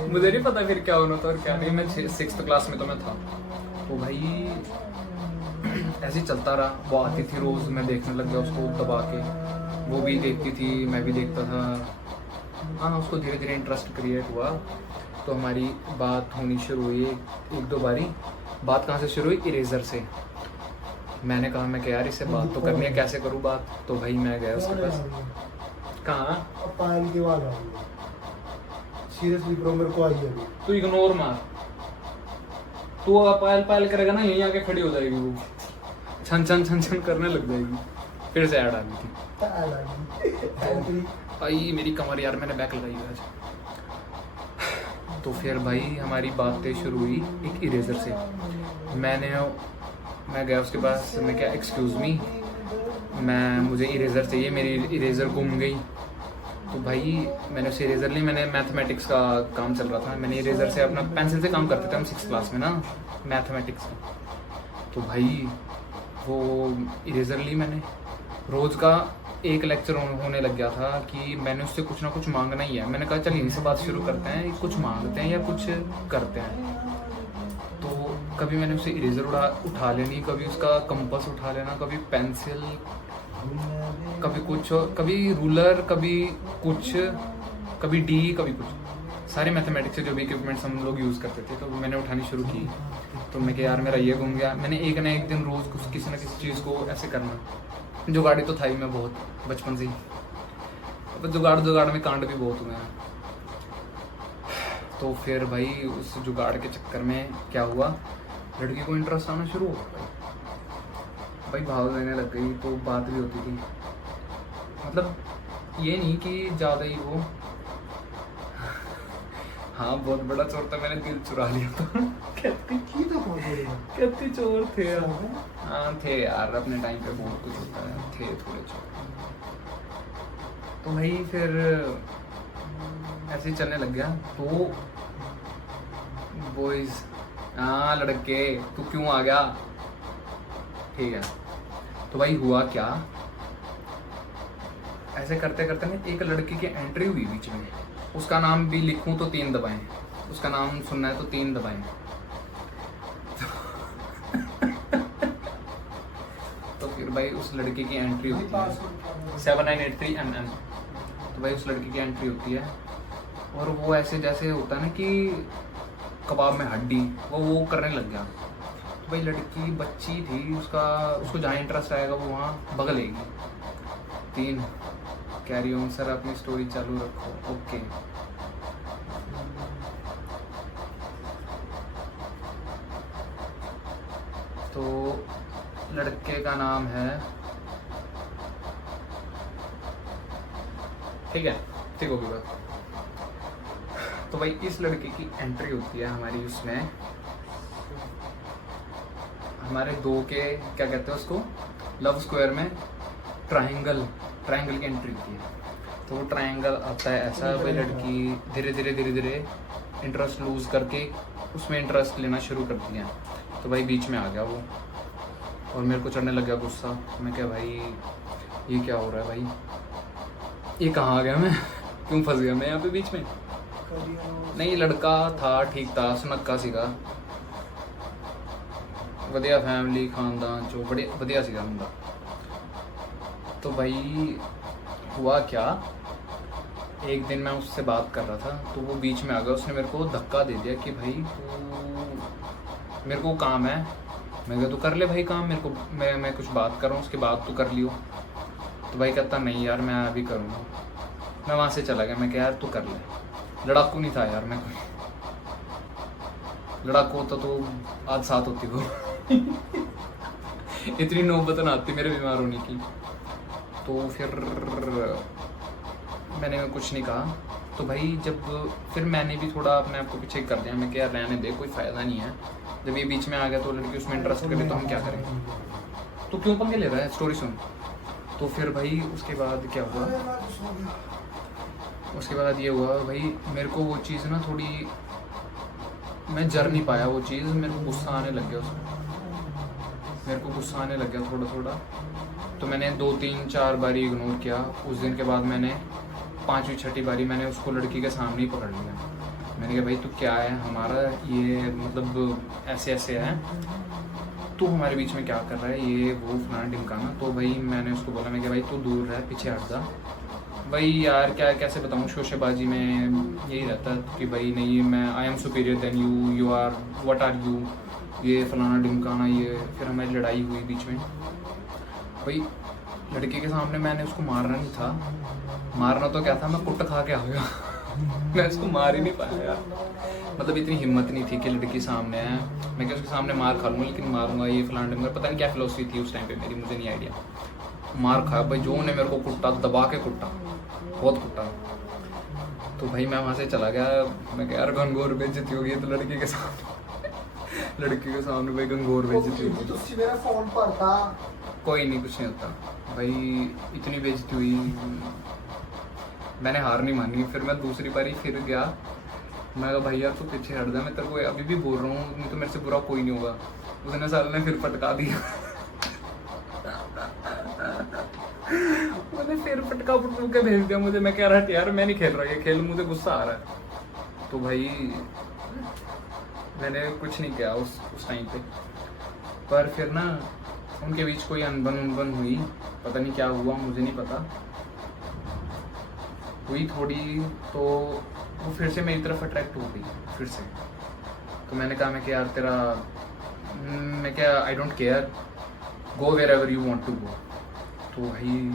मुझे नहीं पता फिर क्या होना था और क्या नहीं। मैं 6th क्लास में तो मैं था। तो भाई ऐसे ही चलता रहा। वो आती थी रोज़, मैं देखने लग गया उसको दबा के, वो भी देखती थी, मैं भी देखता था। हाँ, उसको धीरे धीरे इंटरेस्ट क्रिएट हुआ। तो हमारी बात होनी शुरू हुई 1-2 बारी। बात कहाँ से शुरू हुई? इरेजर से। मैंने कहा मैं क्या यार इससे बात तो करनी है, कैसे करूँ बात। तो भाई मैं गया उसके पास। कहाँ? पायल की आवाज आ रही है, सीरियसली ब्रो, मेरे को आई है अभी। तू इग्नोर मार, तू पायल करेगा ना, यहीं आके खड़ी हो जाएगी वो, छन करने लग जाएगी। फिर से ऐड आ गई थी। भाई मेरी कमर यार, मैंने बैक लगाई है आज। तो फिर भाई हमारी बातें शुरू हुई एक इरेजर से। मैं गया उसके पास, मैं क्या, एक्सक्यूज़ मी, मुझे इरेजर चाहिए, मेरी इरेजर गुम गई। तो भाई मैंने उसे इरेजर ली। मैंने मैथमेटिक्स का काम चल रहा था, मैंने इरेजर से अपना पेंसिल से काम करते थे हम 6th क्लास में ना, मैथमेटिक्स का। तो भाई वो इरेजर ली मैंने। रोज़ का एक लेक्चर होने लग गया था कि मैंने उससे कुछ ना कुछ मांगना ही है। मैंने कहा चल यहीं से बात शुरू करते हैं, कुछ मांगते हैं या कुछ करते हैं। तो कभी मैंने उसे इरेजर उठा लेनी, कभी उसका कंपास उठा लेना, कभी पेंसिल, कभी कुछ, कभी रूलर, कभी कुछ, कभी डी, कभी कुछ। सारे मैथमेटिक्स के जो भी इक्विपमेंट्स हम लोग यूज़ करते थे, तो मैंने उठानी शुरू की। तो मैं क्या यार मेरा ये घूम गया। मैंने एक ना एक दिन रोज़ किसी न किसी चीज़ को ऐसे करना। जुगाड़ी तो था ही मैं बहुत बचपन से ही, तो जुगाड़ में कांड भी बहुत हुए हैं। तो फिर भाई उस जुगाड़ के चक्कर में क्या हुआ, लड़की को इंटरेस्ट आना शुरू हो गया। भाई भाव देने लग गई, तो बात भी होती थी। मतलब ये नहीं कि ज़्यादा ही वो, हाँ बहुत बड़ा चोर था, मैंने दिल चुरा लिया था। कितने चोर थे यार। हाँ थे यार, अपने टाइम पे बहुत कुछ होता है, थे थोड़े चोर। तो भाई फिर ऐसे ही चलने लग गया। तो बॉयज, हाँ लड़के, तू क्यों आ गया? ठीक है। तो भाई हुआ क्या, ऐसे करते करते ना एक लड़की की एंट्री हुई बीच में। उसका नाम भी लिखूं तो 3 दबाएं, उसका नाम सुनना है तो 3 दबाएं। तो फिर भाई उस लड़की की एंट्री होती है 7983 mm। तो भाई उस लड़की की एंट्री होती है और वो ऐसे जैसे होता है ना कि कबाब में हड्डी, वो करने लग गया। तो भाई लड़की बच्ची थी, उसको जहाँ इंटरेस्ट आएगा वो वहाँ बगलेगी। 3 कैरी ऑन सर, अपनी स्टोरी चालू रखो। ओके। तो लड़के का नाम है, ठीक है, ठीक होगी बात। तो भाई इस लड़के की एंट्री होती है हमारी उसमें, हमारे 2 के क्या कहते हैं उसको, लव स्क्वायर में ट्रायंगल की एंट्री होती है। तो वो ट्रायंगल आता है ऐसा, भाई लड़की धीरे धीरे इंटरेस्ट लूज करके उसमें इंटरेस्ट लेना शुरू करती है। तो भाई बीच में आ गया वो। और मेरे को चढ़ने लग गया गुस्सा। मैं क्या भाई ये क्या हो रहा है भाई, ये कहाँ आ गया मैं, क्यों फंस गया मैं यहाँ पे बीच में। नहीं लड़का था ठीक था, सुनक्का सीगा, वधिया फैमिली खानदान जो बड़े वधिया सीगा मुंडा। तो भाई हुआ क्या, एक दिन मैं उससे बात कर रहा था तो वो बीच में आ गया, उसने मेरे को धक्का दे दिया कि भाई तू, मेरे को काम है। मैं कहा तू कर ले भाई काम, मेरे को मैं कुछ बात कर रहा हूँ उसके बाद तू कर लियो। तो भाई कहता नहीं यार मैं अभी करूँगा। मैं वहाँ से चला गया, मैं कहा यार तू कर ले। लड़ाकू नहीं था यार मैं कोई, लड़ाकू होता तो आज साथ होती वो इतनी नौबत ना आती मेरे बीमार होने की। तो फिर मैंने कुछ नहीं कहा। तो भाई जब फिर मैंने भी थोड़ा अपने आप को पीछे कर दिया, मैं क्या रहने दे कोई फ़ायदा नहीं है। जब ये बीच में आ गया तो लड़की उसमें इंटरेस्ट करे तो हम क्या करें, तो क्यों पंगे ले रहा है, स्टोरी सुन। तो फिर भाई उसके बाद क्या हुआ, उसके बाद ये हुआ भाई मेरे को वो चीज़ ना थोड़ी, मैं जर नहीं पाया वो चीज़, मेरे को गुस्सा आने लग गया उसमें, मेरे को गुस्सा आने लग गया थोड़ा थोड़ा। तो मैंने 2-3-4 बारी इग्नोर किया। उस दिन के बाद मैंने 5वीं-6ठी बारी मैंने उसको लड़की के सामने ही पकड़ लिया। मैंने कहा भाई तू क्या है, हमारा ये मतलब ऐसे ऐसे है, तू हमारे बीच में क्या कर रहा है, ये वो फलाना ढिमकाना। तो भाई मैंने उसको बोला, मैं क्या भाई तू दूर रह, पीछे हट जा। भाई यार क्या कैसे बताऊँ, शोशेबाजी में यही रहता है कि भाई नहीं मैं I am superior than you, you are what are you, ये फलाना ढिमकाना ये। फिर हमारी लड़ाई हुई बीच में। भाई लड़के के सामने मैंने उसको मारना नहीं था, मारना तो क्या था, मैं कुट खा के आ गया मैं उसको मार ही नहीं पाया यार, मतलब इतनी हिम्मत नहीं थी कि लड़की सामने है मैं क्या उसके सामने मार खा लूँगा, लेकिन मारूंगा ये फलाना ढिमकाना। पता नहीं क्या फिलोसफी थी उस टाइम पे मेरी, मुझे नहीं आइडिया। मार खाया भाई, जो ने मेरे को कुट्टा, दबा के कुट्टा, बहुत कुट्टा। तो भाई मैं वहाँ से चला गया। मैं क्या यार घनघोर बेइज्जती होगी तो लड़की के सामने लड़की के सामने भाई घनघोर बेइज्जती होगी। तो मेरा फोन पर था, कोई नहीं कुछ नहीं होता भाई, इतनी बेइज्जती हुई, मैंने हार नहीं मानी। फिर मैं दूसरी बारी फिर गया, मैं कहा भाई यार तू पीछे हट जा, मैं तेरे को अभी भी बोल रहा हूँ, नहीं तो मेरे से बुरा कोई नहीं होगा। उसने साल ने फिर पटका दिया मैंने फिर पटका पटू के भेज दिया मुझे। मैं कह रहा था यार मैं नहीं खेल रहा ये खेल, मुझे गुस्सा आ रहा है। तो भाई मैंने कुछ नहीं किया उस टाइम पे। पर फिर ना उनके बीच कोई अनबन हुई, पता नहीं क्या हुआ, मुझे नहीं पता, हुई थोड़ी। तो वो फिर से मेरी तरफ अट्रैक्ट हो गई फिर से। तो मैंने कहा मैं क्या यार तेरा, मैं क्या I don't care, go wherever you want to go. तो भाई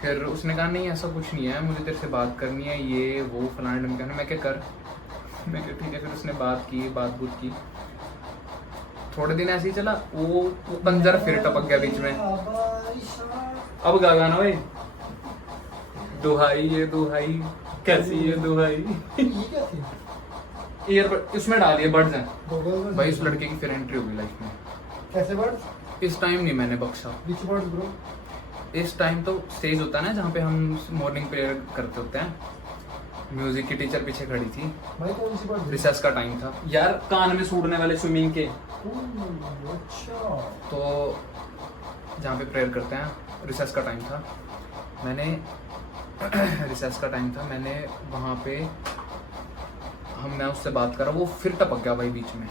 फिर उसने कहा नहीं ऐसा कुछ नहीं है, मुझे तेरे से बात करनी है, ये वो फलाना ढिमकाना। मैं क्या कर, मैं क्या ठीक है। फिर उसने बात की, थोड़े दिन ऐसे ही चला। वो पंजर फिर टपक गया बीच में। अब गा गाना भाई, दुहाई ये दुहाई कैसी ये दुहाई ईयर इसमें डालिए बर्ड्स हैं भाई। उस लड़के की फिर एंट्री होगी लाइफ में। कैसे बर्ड्स? इस टाइम नहीं मैंने बख्शा। विच बर्ड्स ब्रो? इस टाइम तो स्टेज होता है ना जहाँ पे हम मॉर्निंग प्रेयर करते होते हैं, म्यूजिक की टीचर पीछे खड़ी थी, भाई कौन सी बर्ड्स? रिसेस का टाइम था यार, कान में सूड़ने वाले स्विमिंग के। अच्छा, तो जहाँ पे प्रेयर करते हैं, रिसेस का टाइम था, मैंने रिसेस का टाइम था, मैंने वहाँ पे मैं उससे बात कर रहा हूँ, वो फिर टपक गया भाई बीच में।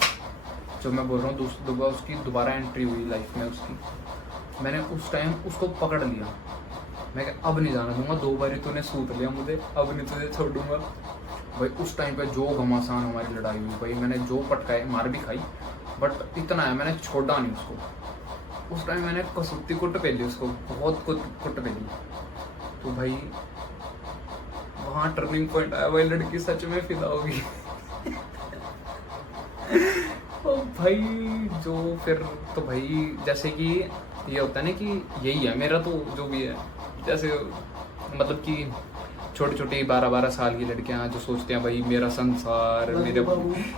जो मैं बोल रहा हूँ उसकी दोबारा एंट्री हुई लाइफ में उसकी। मैंने उस टाइम उसको पकड़ लिया, मैं अब नहीं जाना दूंगा, 2 बारी तूने सूत लिया मुझे, अब नहीं तुझे छोड़ूंगा भाई। उस टाइम पे जो घमासान हमारी लड़ाई हुई भाई, मैंने जो पटकाए, मार भी खाई, बट इतना है मैंने छोड़ा नहीं उसको। उस टाइम मैंने कसूती कुट पे ली उसको, बहुत कुट पे ली। तो भाई वहाँ टर्निंग पॉइंट आया भाई, लड़की सच में फिदा होगी तो भाई जो फिर तो भाई जैसे कि ये होता है ना कि यही है मेरा, तो जो भी है जैसे मतलब कि छोटी छोटी 12-12 साल की लड़कियां जो सोचते हैं भाई मेरा संसार,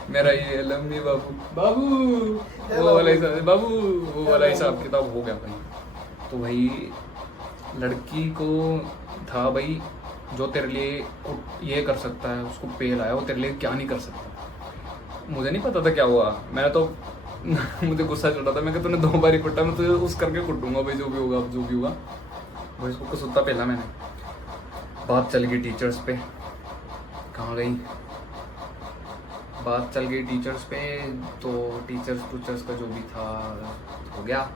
मेरा ये लंबी बाबू वो वाला हिसाब, बाबू वो वाला हिसाब किताब हो गया भाई। तो भाई लड़की को था भाई जो तेरे लिए ये कर सकता है, उसको पे लाया, वो तेरे लिए क्या नहीं कर सकता। मुझे नहीं पता था क्या हुआ, मैंने तो मुझे गुस्सा चढ़ रहा था, मैं कि तूने 2 बार ही कुटा, मैं तुझे उस करके कुटूंगा भाई, जो भी होगा अब जो भी होगा। भाई इसको कुसुत्ता पहला मैंने। बात चल गई टीचर्स पे, कहाँ गई बात, चल गई टीचर्स पे। तो टीचर्स का जो भी था हो गया,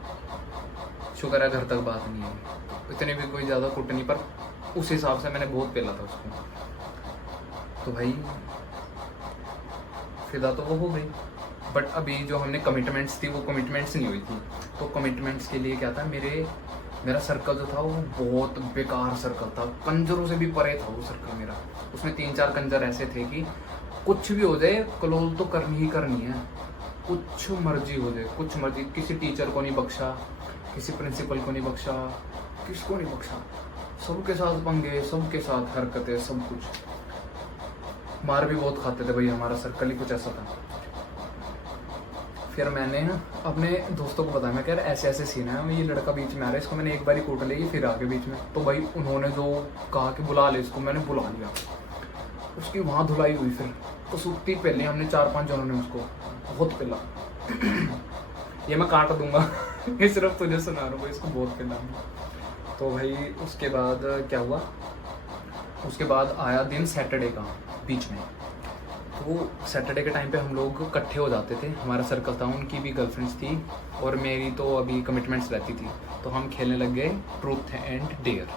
शुक्र है घर तक बात नहीं है, इतनी भी कोई ज़्यादा कुट नहीं, पर उस हिसाब से मैंने बहुत पेला था उसको। तो भाई फिदा तो वो हो गई, बट अभी जो हमने कमिटमेंट्स थी वो कमिटमेंट्स नहीं हुई थी। तो कमिटमेंट्स के लिए क्या था, मेरा सर्कल जो था वो बहुत बेकार सर्कल था, कंजरों से भी परे था वो सर्कल मेरा। उसमें 3-4 कंजर ऐसे थे कि कुछ भी हो जाए क्लोज तो करनी ही करनी है, कुछ मर्जी हो जाए, कुछ मर्जी। किसी टीचर को नहीं बख्शा, किसी प्रिंसिपल को नहीं बख्शा, किसको नहीं बख्शा, सबके साथ पंगे, सबके साथ हरकतें, सब कुछ। मार भी बहुत खाते थे भाई, हमारा सर्कल ही कुछ ऐसा था। फिर मैंने अपने दोस्तों को बताया, मैं कह रहा ऐसे ऐसे सीन है, ये लड़का बीच में आ रहा है, इसको मैंने एक बार ही कूट ली, फिर आगे बीच में। तो भाई उन्होंने जो कहा कि बुला ले इसको, मैंने बुला लिया, उसकी वहाँ धुलाई हुई। फिर कसूती पहले हमने 4-5 जनों ने उसको बहुत पिला। ये मैं काट दूंगा ये सिर्फ तुझे सुना रहा हूँ, इसको बहुत पिला। तो भाई उसके बाद क्या हुआ, उसके बाद आया दिन सैटरडे का बीच में। तो सैटरडे के टाइम पे हम लोग इकट्ठे हो जाते थे, हमारा सर्कल था, उनकी भी गर्लफ्रेंड्स थी और मेरी तो अभी कमिटमेंट्स रहती थी। तो हम खेलने लग गए ट्रूथ एंड डेयर।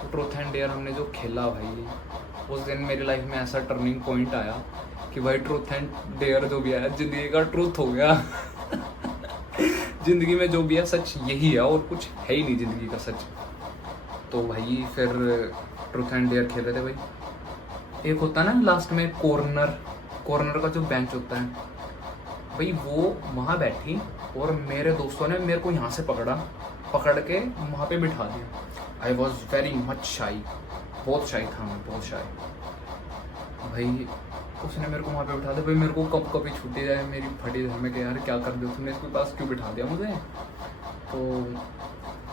तो ट्रूथ एंड डेयर हमने जो खेला भाई, उस दिन मेरी लाइफ में ऐसा टर्निंग पॉइंट आया कि भाई ट्रूथ एंड डेयर जो भी है ज़िंदगी का ट्रूथ हो गया। ज़िंदगी में जो भी है सच यही है और कुछ है ही नहीं ज़िंदगी का सच। तो भाई फिर ट्रूथ एंड डेयर खेले थे भाई। एक होता है ना लास्ट में कॉर्नर का जो बेंच होता है भाई, वो वहाँ बैठी और मेरे दोस्तों ने मेरे को यहाँ से पकड़ के वहाँ पे बिठा दिया। आई वॉज वेरी मच शाई, बहुत शाई था मैं, बहुत शाई भाई। उसने मेरे को वहाँ पे बिठा दिया भाई, मेरे को कब कभी छूटी जाए, मेरी फटी जाए, मैं कह यार क्या कर दिया तुमने, इसके पास क्यों बिठा दिया मुझे। तो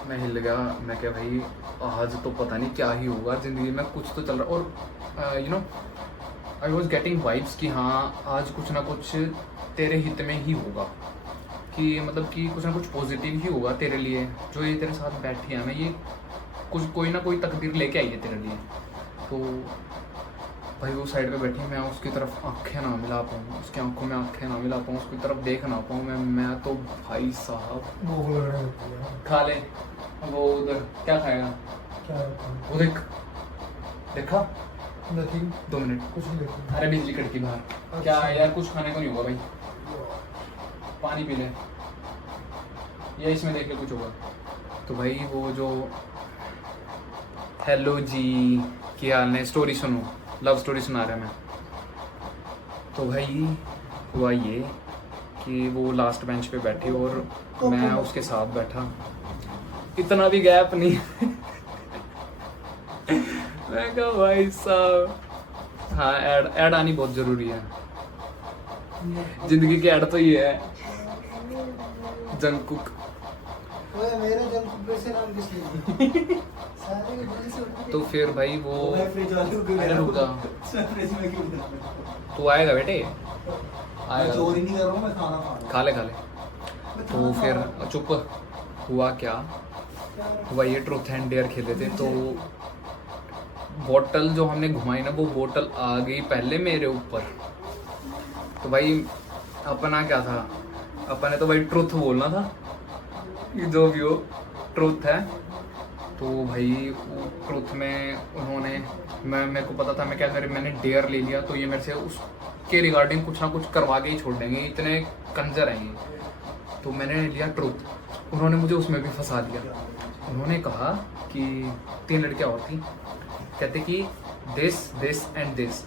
मैं हिल गया, मैं क्या भाई आज तो पता नहीं क्या ही होगा ज़िंदगी में, कुछ तो चल रहा। और you know I was getting vibes कि हाँ आज कुछ ना कुछ तेरे हित में ही होगा, कि मतलब कि कुछ ना कुछ पॉजिटिव ही होगा तेरे लिए, जो ये तेरे साथ बैठी है, मैं ये कुछ कोई ना कोई तकदीर लेके आई है तेरे लिए। तो भाई वो साइड पे बैठी, मैं उसकी तरफ आंखें ना मिला पाऊँ, उसकी आंखों में आंखें ना मिला पाऊँ, उसकी तरफ देख ना पाऊँ मैं तो भाई साहब भूख लग रहा है। खा ले वो उधर, क्या खाएगा क्या वो देखा नथिंग, 2 मिनट। कुछ नहीं देखा। अरे बिजली कड़की बाहर, क्या यार कुछ खाने को नहीं होगा भाई, पानी पी ले, या इसमें देख ले कुछ होगा। तो भाई वो जो हेलो जी क्या हाल है, स्टोरी सुनो, लव स्टोरी सुना रहा मैं। तो भाई हुआ ये कि वो लास्ट बेंच पे बैठी और मैं उसके साथ बैठा, इतना भी गैप नहीं। मैं कहा भाई साहब हाँ ऐड आनी बहुत जरूरी है, जिंदगी की ऐड तो ये है जंगकुक। ओए मेरे जंक पैसे नाम किस लिए सारे के बड़े से। तो फिर भाई वो फ्रिज वाले को अरे रुक जा, फ्रिज में क्यों बना? तू आएगा बेटे, मैं आएगा, चोरी नहीं कर रहा हूं, मैं खाना खा रहा खा ले। हूं। तो फिर चुप हुआ, क्या हुआ ये ट्रूथ एंड डेयर खेले थे। तो बोतल जो हमने घुमाई ना, वो बोतल आ गई पहले मेरे ऊपर। तो भाई अपना क्या था, अपने तो भाई ट्रूथ बोलना था कि जो भी हो ट्रूथ है। तो भाई ट्रूथ में उन्होंने मेरे को पता था मैं क्या करें, मैंने डेयर ले लिया। तो ये मेरे से उसके रिगार्डिंग कुछ ना कुछ करवा के ही छोड़ देंगे, इतने कंजर हैं ये। तो मैंने लिया ट्रूथ, उन्होंने मुझे उसमें भी फंसा दिया। उन्होंने कहा कि 3 लड़कियाँ और थी, कहते कि दिस एंड दिस,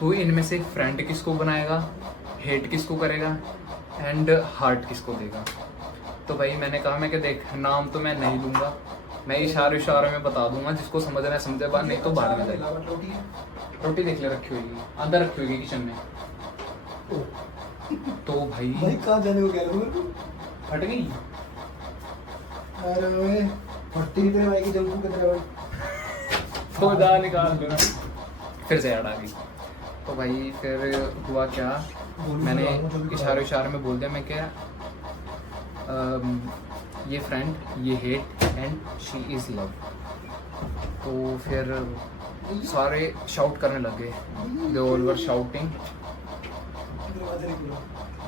तो इनमें से फ्रेंड किसको बनाएगा, हेट किसको करेगा एंड हार्ट किसको देगा। तो भाई मैंने कहा मैं क्या देख, नाम तो मैं नहीं लूँगा, मैं इशारे में बता दूंगा, जिसको समझना है समझे, बात नहीं तो बाहर में जाएगा। रोटी देख ले रखी होगी, अंदर रखी होगी किचन में। तो भाई कहाँ जाने को कह रहा हूँ? फट गई। अरे ओए फटती नहीं तेरे भाई की जंकू कितने भाई। तो जा निकाल दो ना, फिर से ऐड आ गई। तो भाई फिर हुआ क्या मैंने इशारे में बोल दिया, मैं क्या ये फ्रेंड, ये hate and she is love. तो फिर सारे शाउट करने लगे, दे ऑल वर शाउटिंग।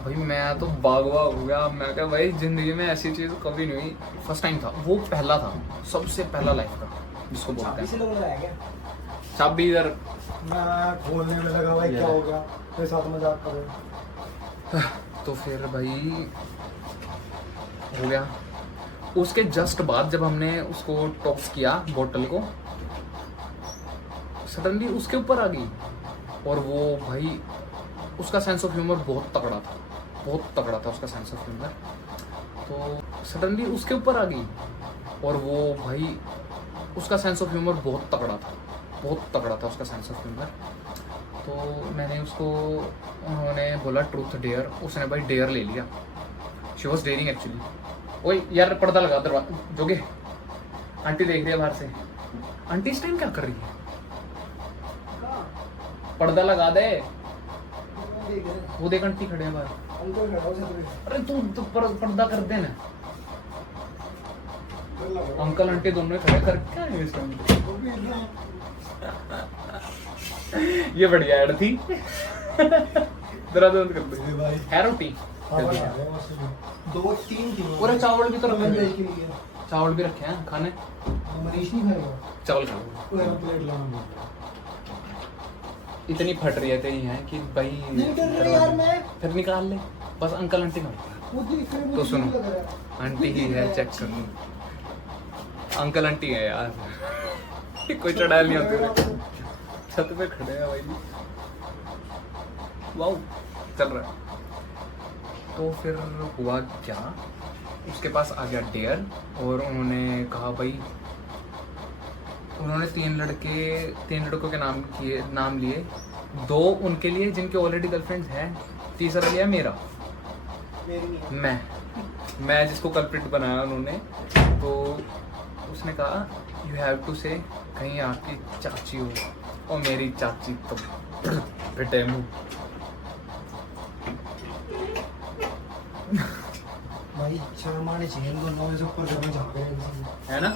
भाई मैं तो बागवा हो गया। मैं क्या भाई ज़िंदगी में ऐसी चीज़ कभी नहीं हुई, फर्स्ट टाइम था वो, पहला था, सबसे पहला लाइफ का जिसको बोलते हैं। चाबी इधर मैं खोलने में लगा भाई, क्या हो गया मेरे साथ मजाक कर रहे हो। तो फिर भाई हो गया। उसके जस्ट बाद जब हमने उसको टॉक्स किया बोतल को, सडनली उसके ऊपर आ गई। और वो भाई उसका सेंस ऑफ ह्यूमर बहुत तगड़ा था, बहुत तगड़ा था उसका सेंस ऑफ ह्यूमर। तो सडनली उसके ऊपर आ गई और वो भाई उसका सेंस ऑफ ह्यूमर बहुत तगड़ा था, बहुत तगड़ा था उसका सेंस ऑफ ह्यूमर। तो मैंने उसको, उन्होंने बोला ट्रूथ डेयर, उसने भाई डेयर ले लिया। She was daring actually. ओए यार पर्दा लगा दरवाजा, जोगे आंटी देख रही है बाहर से। आंटी इस टाइम क्या कर रही है? पर्दा लगा दे, वो देख आंटी खड़े हैं बाहर। अरे तू पर्दा कर दे ना। अंकल आंटी दोनों खड़े कर क्या है इस टाइम? ये बढ़िया ऐड थी। दरवाजा बंद कर दे। है रोटी? दो तीन किलो पूरे चावल भी तो रखे मैंने हैं। एक ही लिया। चावल भी रखे हैं खाने। मनीष नहीं खाएगा, चावल खा लो। पूरा प्लेट लाना। इतनी फट रही है तेरी है कि भाई नहीं कर रहे यार मैं। फिर निकाल ले बस। अंकल आंटी ना, मुझे फिर तो मुझे सुनो, नहीं लग रहा है। आंटी ही है, चेक कर लो। अंकल आंटी है यार। कोई चढ़ाई नहीं होती। छत पे खड़े हैं भाई, वाओ चल रहा है। तो फिर हुआ क्या, उसके पास आ गया डेयर और उन्होंने कहा भाई, उन्होंने तीन लड़कों के नाम लिए। दो उनके लिए जिनके ऑलरेडी गर्लफ्रेंड्स हैं, तीसरा लिया मेरा, मेरी नहीं है। मैं जिसको कल्प्रिट बनाया उन्होंने। तो उसने कहा यू हैव टू से कहीं आपकी चाची हो, और मेरी चाची तो बेटे मुँह। भाई शर्म आनी चाहिए इन दोनों में से, ऊपर करना चाहते हैं किसी को। है ना?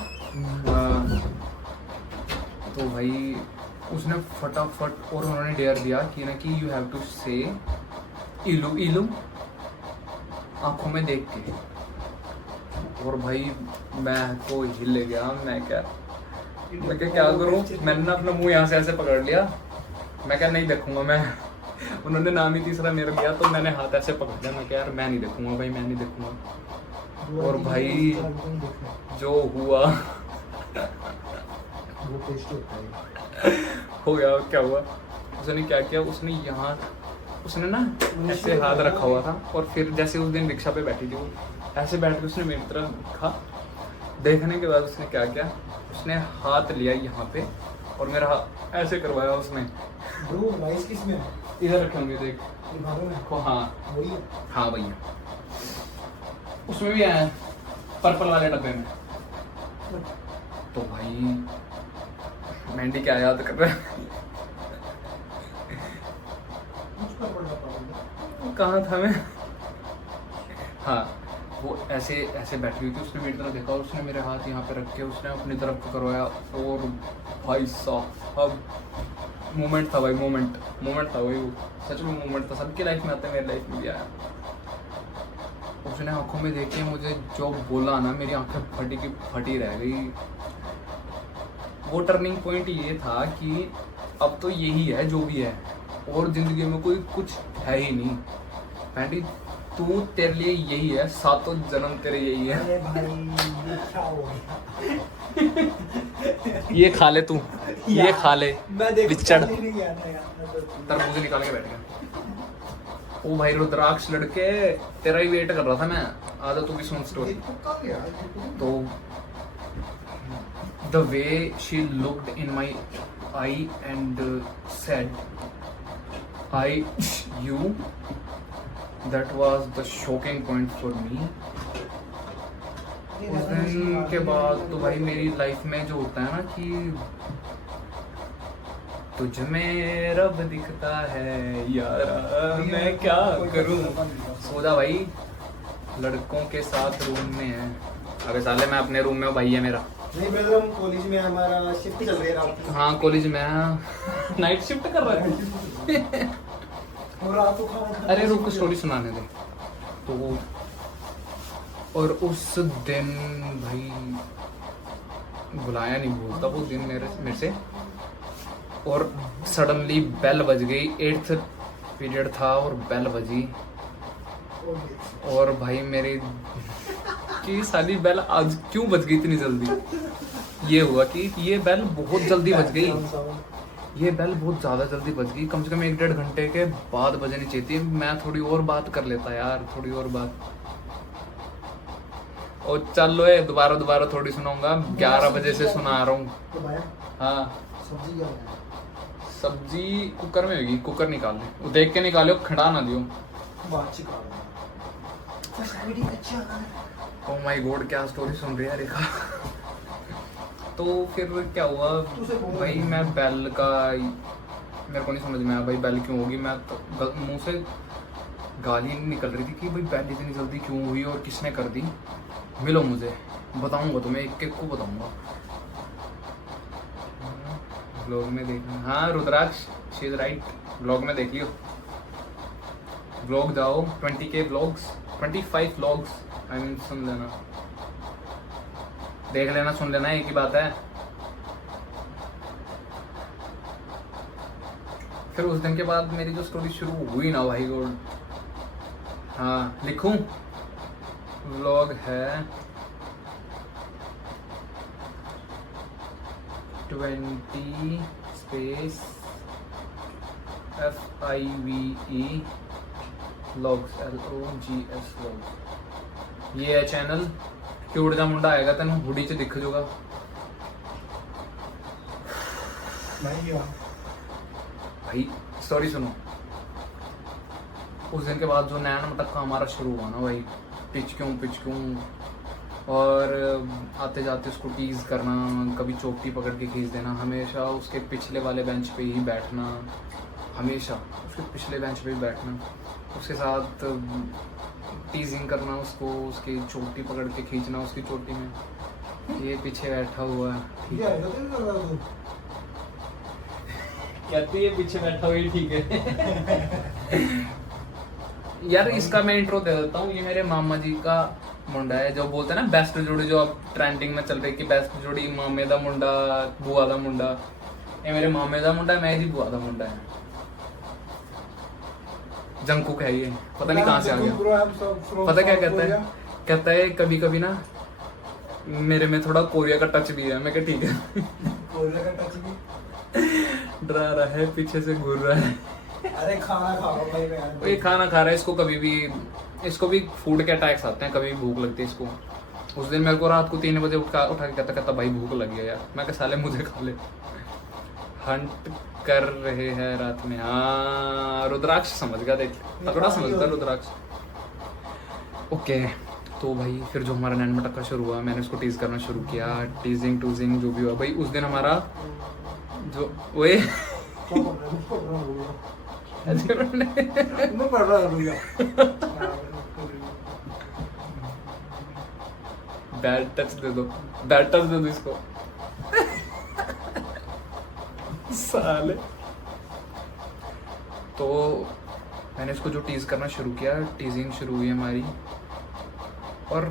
तो भाई उसने फटाफट, और उन्होंने डेयर दिया कि ना कि यू हैव टू से इलू इलू आंखों में देख के। और भाई मैं तो हिल गया। मैं क्या करूं? मैंने ना अपना मुंह यहाँ से ऐसे पकड़ लिया। मैं क्या नहीं देखूंगा मैं। उन्होंने नाम ही तीसरा मेरा लिया तो मैंने हाथ ऐसे पकड़ लिया। मैं क्या यार मैं नहीं देखूंगा भाई, मैं नहीं देखूंगा। और भाई जो हुआ वो टेस्ट होता है। हो गया। क्या हुआ, उसने क्या किया, उसने ना ऐसे हाथ रखा हुआ था। और फिर जैसे उस दिन रिक्शा पे बैठी थी वो, ऐसे बैठ के उसने मेरी तरफ देखा। देखने के बाद उसने क्या किया, उसने हाथ लिया यहाँ पे और मेरा हाथ ऐसे करवाया उसने। ब्रो राइस किस में है? इधर रखे होंगे देख। ये भागो में को हाँ वही है। हाँ भैया, उसमें भी आया पर्पल वाले डब्बे में। तो भाई मेहंदी क्या याद कर रहा है? कहाँ था मैं? हाँ, वो ऐसे ऐसे बैठी हुई थी। उसने मेरी तरफ देखा और उसने मेरे हाथ यहाँ पे रख के उसने अपनी तरफ करवाया। और भाई साहब मोमेंट था भाई, मोमेंट था भाई, वो सच में मोमेंट था। सबकी लाइफ में आता है, मेरी लाइफ में भी आया। उसने आंखों में देख के मुझे जो बोला ना, मेरी आंखें फटी की फटी रह गई। वो टर्निंग पॉइंट ये था कि अब तो यही है जो भी है, और जिंदगी में कोई कुछ है ही नहीं। पैंटी तू, तेरे लिए यही है, सातों जन्म तेरे यही है। अरे भाई ये क्या हो गया? ये खा ले तू, ये खा ले। मैं देख बिचड़ नहीं गया था यार। तरबूज निकाल के बैठ गया। ओ भाई रुद्राक्ष लड़के, तेरा ही वेट कर रहा था मैं। आधा तू भी सुन स्टोरी। तो the way she looked in my eye and said you, that was the shocking point for me. उस दिन के बाद तो भाई मेरी लाइफ में जो होता है ना कि तुझ में रब दिखता है यारा, मैं क्या करूं। सो जा भाई, लड़कों के साथ रूम में है। अबे साले मैं अपने रूम में हूँ, भाई है मेरा। नहीं ब्रदर, हम कॉलेज में हमारा शिफ्ट चल रही है रात की। हाँ कॉलेज में नाइट शिफ्ट कर रहा है। और रात को खाना खाते अरे रुक, हैं। स्टोरी सुनाने दे। तो और उस दिन भाई बुलाया नहीं भूलता वो दिन मेरे से। और सडनली बेल बज गई, 8th पीरियड था और बेल बजी। और भाई मेरी कि साली बेल आज क्यों बज गई इतनी जल्दी। ये हुआ कि ये बेल बहुत जल्दी बज गई, ये बेल बहुत ज़्यादा जल्दी बज गई। कम से कम 1-1.5 घंटे के बाद बजनी चाहिए थी। मैं थोड़ी और बात कर लेता यार, थोड़ी और बात। और चल लो दोबारा थोड़ी सुनाऊंगा, 11 बजे से सुना रहा हूँ। तो भाई हाँ सब्जी क्या बनाया? सब्जी कुकर में होगी, कुकर निकाल ले, वो देख के निकालो, खड़ा ना दियो। बातचीत कर रहा ओ माय गॉड, क्या स्टोरी सुन रही है रेखा। तो फिर क्या हुआ भाई, मैं बेल का मेरे को नहीं समझ में आया भाई बेल क्यों होगी। मैं तो मुंह से गाली निकल रही थी कि भाई बेल इतनी जल्दी क्यों हुई और किसने कर दी। मिलो मुझे, बताऊंगा तुम्हें, एक एक को बताऊंगा। ब्लॉग में देखना। हाँ Rudraksh, she is right, blog में देख लियो। ब्लॉग जाओ, 20K blogs, 25 vlogs I mean सुन लेना, देख लेना, सुन लेना, एक ही बात है। फिर उस दिन के बाद मेरी जो स्टोरी शुरू हुई ना भाई गॉड। हाँ लिखूं, व्लॉग है 20 space FIVE vlogs LOGS vlogs. ये है चैनल, क्यूट दा मुंडा आएगा तेन हुडी च दिख जूगा। भाई स्टोरी सुनो। उस दिन के बाद जो नैन मटक्का हमारा शुरू हुआ ना भाई, पिच क्यों, और आते जाते उसको टीज करना, कभी चौकी पकड़ के खींच देना, हमेशा उसके पिछले वाले बेंच पे ही बैठना, हमेशा उसके पिछले बेंच पे ही बैठना, उसके साथ टीजिंग करना उसको, उसकी चोटी पकड़ के खींचना उसकी चोटी में, ये पीछे बैठा हुआ है, ठीक है, कहती है पीछे बैठा हुआ ही ठीक है। यार इसका मैं इंट्रो दे देता हूँ, ये मेरे मामा जी का मुंडा है, जो बोलते हैं ना बेस्ट जोड़ी, जो अब ट्रेंडिंग में चल रही कि बेस्ट जोड़ी, मामे दा मुंडा, बुआ दा मुंडा। ये मेरे मामे दा मुंडा है, मैं बुआ दा मुंडा है। जंकुक है ये, पता नहीं कहाँ से आ गया। पता क्या कहता है, कहता है कभी कभी ना मेरे में थोड़ा कोरिया का टच भी है। मैं क्या ठीक है, कोरिया का टच भी डरा रहा है, पीछे से घूर रहा है। अरे खाना खाओ भाई यार, ये खाना खा रहा है, इसको कभी भी, इसको भी फूड के अटैक्स आते हैं, कभी भी भूख लगती है इसको। उस दिन मेरे को रात को 3 बजे उठा के कहता भाई भूख लगी है यार। मैं कहा साले मुझे खा ले। हंट कर रहे हैं रात में। हाँ रुद्राक्ष समझ गया, देख तगड़ा समझता है रुद्राक्ष। ओके तो भाई फिर जो हमारा नैन मटक्का शुरू हुआ, मैंने उसको टीज करना शुरू किया, टीजिंग टूजिंग जो भी हुआ भाई। उस दिन हमारा जो वो मैं पढ़ रहा हूँ बैड टच दे दो, बैड टच दे दो इसको। साले तो मैंने इसको जो टीज करना शुरू किया, टीजिंग शुरू हुई हमारी, और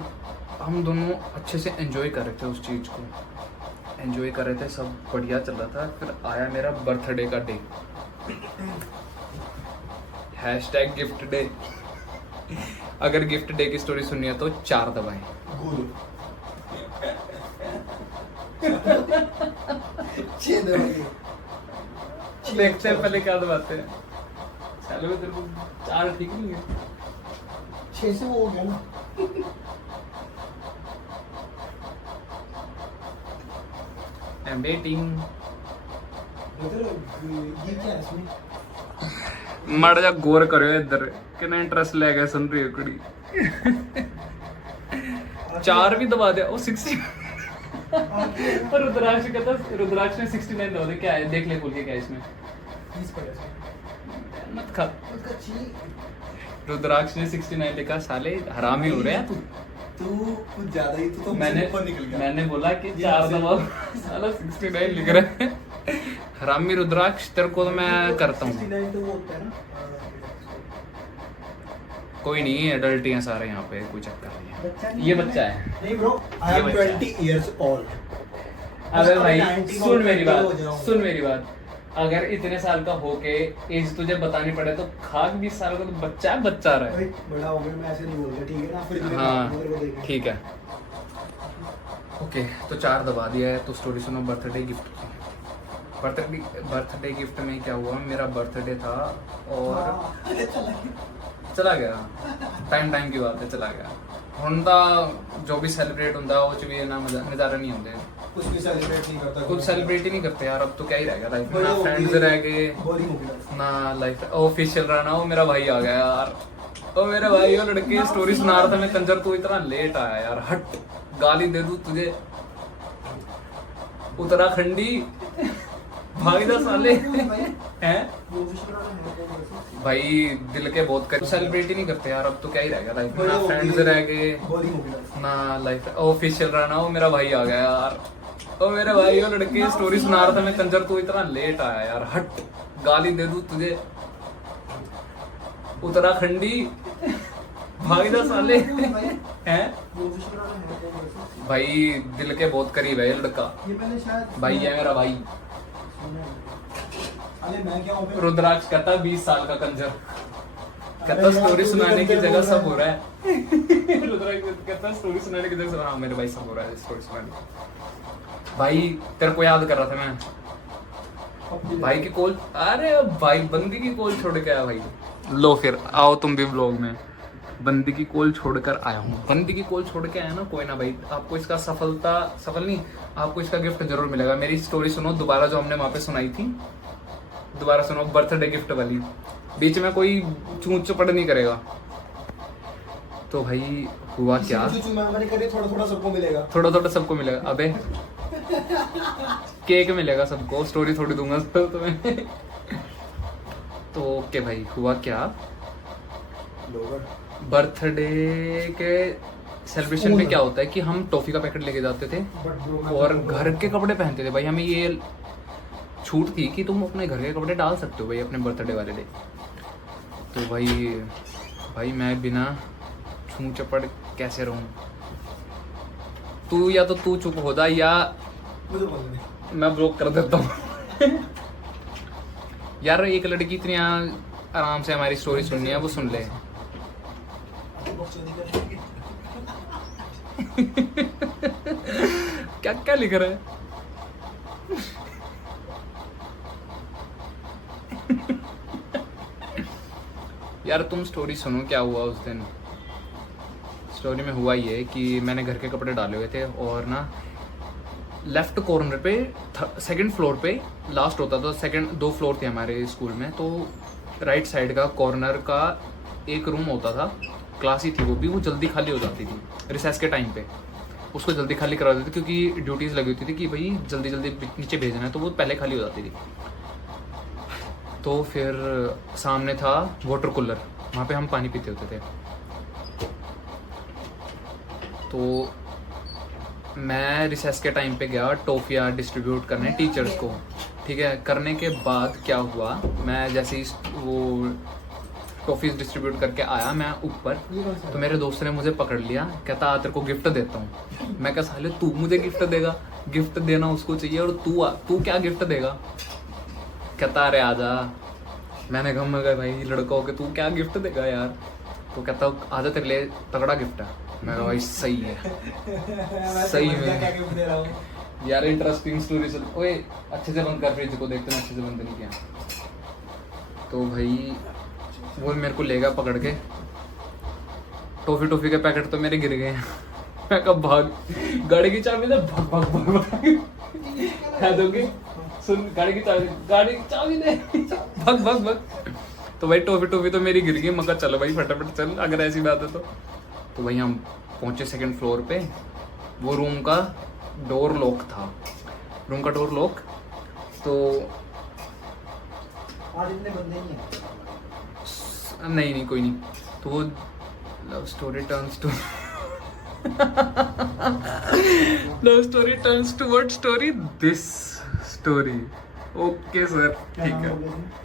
हम दोनों अच्छे से एंजॉय कर रहे थे उस चीज़ को, एंजॉय कर रहे थे, सब बढ़िया चल रहा था। फिर आया मेरा बर्थडे का डे, हैशटैग गिफ्ट डे। अगर गिफ्ट डे की स्टोरी सुननी है तो 4 दबाएं। देखते हैं पहले क्या दबाते हैं। चलो तेरे को 4 ठीक नहीं है, 6 से वो हो गया ना। I'm dating। ये क्या है इसमें? माड़ा जा गौर करो इधर, कितना इंटरेस्ट ले गया सुन रही हो कुड़ी। 4 भी दबा दिया, ओ 60। पर रुद्राक्ष कहता रुद्राक्ष ने 69 दे क्या है, देख ले बोल के क्या है इसमें, 20 पड़ेगा मत खा। उसका ची रुद्राक्ष ने 69 लिखा, साले हरामी हो रहे हैं। तू कुछ ज्यादा ही तू तो मैंने ऊपर निकल गया। मैंने बोला कि 4 दबाओ, साला 69 लिख रहे हैं। हरामी रुद्राक्ष, तेरे को तो मैं करता हूँ। 69 तो वो होता है ना कोई नहीं, एडल्ट हैं सारे यहाँ पे, कोई चक्कर नहीं है। ये बच्चा है। नहीं ब्रो, आई एम ये बच्चा है। 20 इयर्स ओल्ड। अबे भाई 19 सुन मेरी हो बात, जाऊंगा। सुन मेरी बात, अगर इतने साल का होके एज तुझे बतानी पड़े तो खाक 20 साल का तो बच्चा है, बच्चा रहा है। बड़ा हो गया, मैं ऐसे नहीं बोलता, ठीक है ना? फिर मेरे हाँ को देखें। ठीक है। ओके, तो 4 दबा दिया है, तो स्टोरी सुनो बर्थडे गिफ्ट की। बर्थडे गिफ्ट में क्या हुआ, मेरा बर्थडे था और चला गया, टाइम की बात है, चला गया। हुंदा जो भी सेलिब्रेट होता है वो च भी ना नज़ारा नहीं होते, कुछ भी सेलिब्रेट नहीं करता, कुछ सेलिब्रेट ही नहीं करते यार। अब तो क्या ही रह गया लाइफ में, बड़े ना हो फ्रेंड्स गए, रह गए बोरिंग हो गया। ना लाइफ ऑफिशियल रहना। वो मेरा भाई आ गया यार, ओ मेरा भाई, वो लड़के स्टोरी सुना रहा था मैं, कंजर तू इतना लेट आया यार, हट, गाली दे दूं तुझे, उत्तराखंडी भागीदा साले हैं भाई, दिल के बहुत कर सेलिब्रेट ही नहीं करते यार। अब तो क्या ही रह गया लाइफ में, ना फ्रेंड्स रह गए बोरिंग हो गया। ना लाइफ ऑफिशियल रहना। वो मेरा भाई आ गया यार, ओ मेरा भाई, वो लड़के स्टोरी सुना रहा था मैं, कंजर तू इतना लेट आया यार, हट, गाली दे दूं तुझे, उत्तराखंडी भागीदा साले हैं भाई, दिल के बहुत करीब है ये लड़का, ये मैंने शायद भाई है मेरा भाई। अरे मैं क्या हूँ रुद्राक्ष कहता 20 साल का कंजर, कहता स्टोरी सुनाने की जगह सब हो रहा है। रुद्राक्ष कहता स्टोरी सुनाने की जगह सब, हाँ मेरे भाई सब हो रहा है स्टोरी सुनाने। भाई तेरे को याद कर रहा था मैं, भाई की कॉल, अरे भाई बंदी की कॉल छोड़ के आया भाई। लो फिर आओ तुम भी व्लॉग में, बंदी की कॉल छोड़कर आया हूँ। बंदी की कॉल छोड़ के आया ना, कोई ना भाई, आपको इसका सफल नहीं, आपको इसका गिफ्ट जरूर मिलेगा। मेरी स्टोरी सुनो दोबारा, जो हमने वहाँ पे सुनाई थी, दोबारा सुनो, बर्थडे गिफ्ट वाली, बीच में कोई चूं चपड़ नहीं करेगा। तो भाई हुआ क्या, थोड़ा थोड़ा सबको मिलेगा, थोड़ा थोड़ा सबको मिलेगा। अबे केक मिलेगा सबको, स्टोरी थोड़ी दूंगा तो तुम्हें। तो ओके भाई, हुआ क्या, बर्थडे के सेलिब्रेशन में क्या होता है कि हम टॉफी का पैकेट लेके जाते थे और घर के कपड़े पहनते थे भाई। हमें ये छूट थी कि तुम अपने घर के कपड़े डाल सकते हो भाई अपने बर्थडे वाले डे। तो भाई मैं बिना छू चपड़ कैसे रहूं, तू या तो तू चुप हो जा या मैं ब्लॉक कर देता हूँ। यार एक लड़की इतनी आराम से हमारी स्टोरी सुननी है, वो सुन ले। क्या क्या लिख रहा है? यार तुम स्टोरी सुनो, क्या हुआ उस दिन। स्टोरी में हुआ ये कि मैंने घर के कपड़े डाले हुए थे और ना लेफ्ट कॉर्नर पे, सेकंड फ्लोर पे लास्ट होता था, सेकंड 2 फ्लोर थे हमारे स्कूल में, तो राइट साइड का कॉर्नर का एक रूम होता था, क्लास ही थी वो जल्दी खाली हो जाती थी रिसेस के टाइम पे, उसको जल्दी खाली करा देते थे क्योंकि ड्यूटीज़ लगी होती थी कि भाई जल्दी जल्दी नीचे भेजना है, तो वो पहले खाली हो जाती थी। तो फिर सामने था वाटर कूलर, वहाँ पे हम पानी पीते होते थे। तो मैं रिसेस के टाइम पे गया टॉफियाँ डिस्ट्रीब्यूट करने टीचर्स को, ठीक है। करने के बाद क्या हुआ, मैं जैसे ही वो टॉफीज डिस्ट्रीब्यूट करके आया मैं ऊपर, तो मेरे दोस्त ने मुझे पकड़ लिया, कहता आ तेरे को गिफ्ट देता हूँ। मैं कहा साले तू मुझे गिफ्ट देगा, गिफ्ट देना उसको चाहिए और तू क्या गिफ्ट देगा। कहता अरे आजा। मैंने कहा मैं भाई लड़का हो के तू क्या गिफ्ट देगा यार। तो कहता आजा तेरे लिए तगड़ा गिफ्ट है। मैं कहा भाई सही है, सही में यार इंटरेस्टिंग स्टोरी चल। ओए अच्छे से बंद कर फ्रिज को, देखते हैं अच्छे से बंद नहीं किया। तो भाई वो मेरे को लेगा पकड़ के, टॉफी के पैकेट तो मेरे गिर गए। मैं कब भाग, गाड़ी की चाबी दे, भाग है दोगे सुन, गाड़ी की चाबी दे, भाग। तो भाई टॉफी तो मेरी गिर गई। मगर चलो भाई फटाफट चल, अगर ऐसी बात है तो भाई हम पहुंचे सेकंड फ्लोर पे। वो रूम का डोर लॉक था, रूम का डोर लॉक। तो आज इतने बंदे नहीं है। नहीं कोई नहीं। तो वो love story turns to love story turns to what story, this story. Okay sir ठीक है।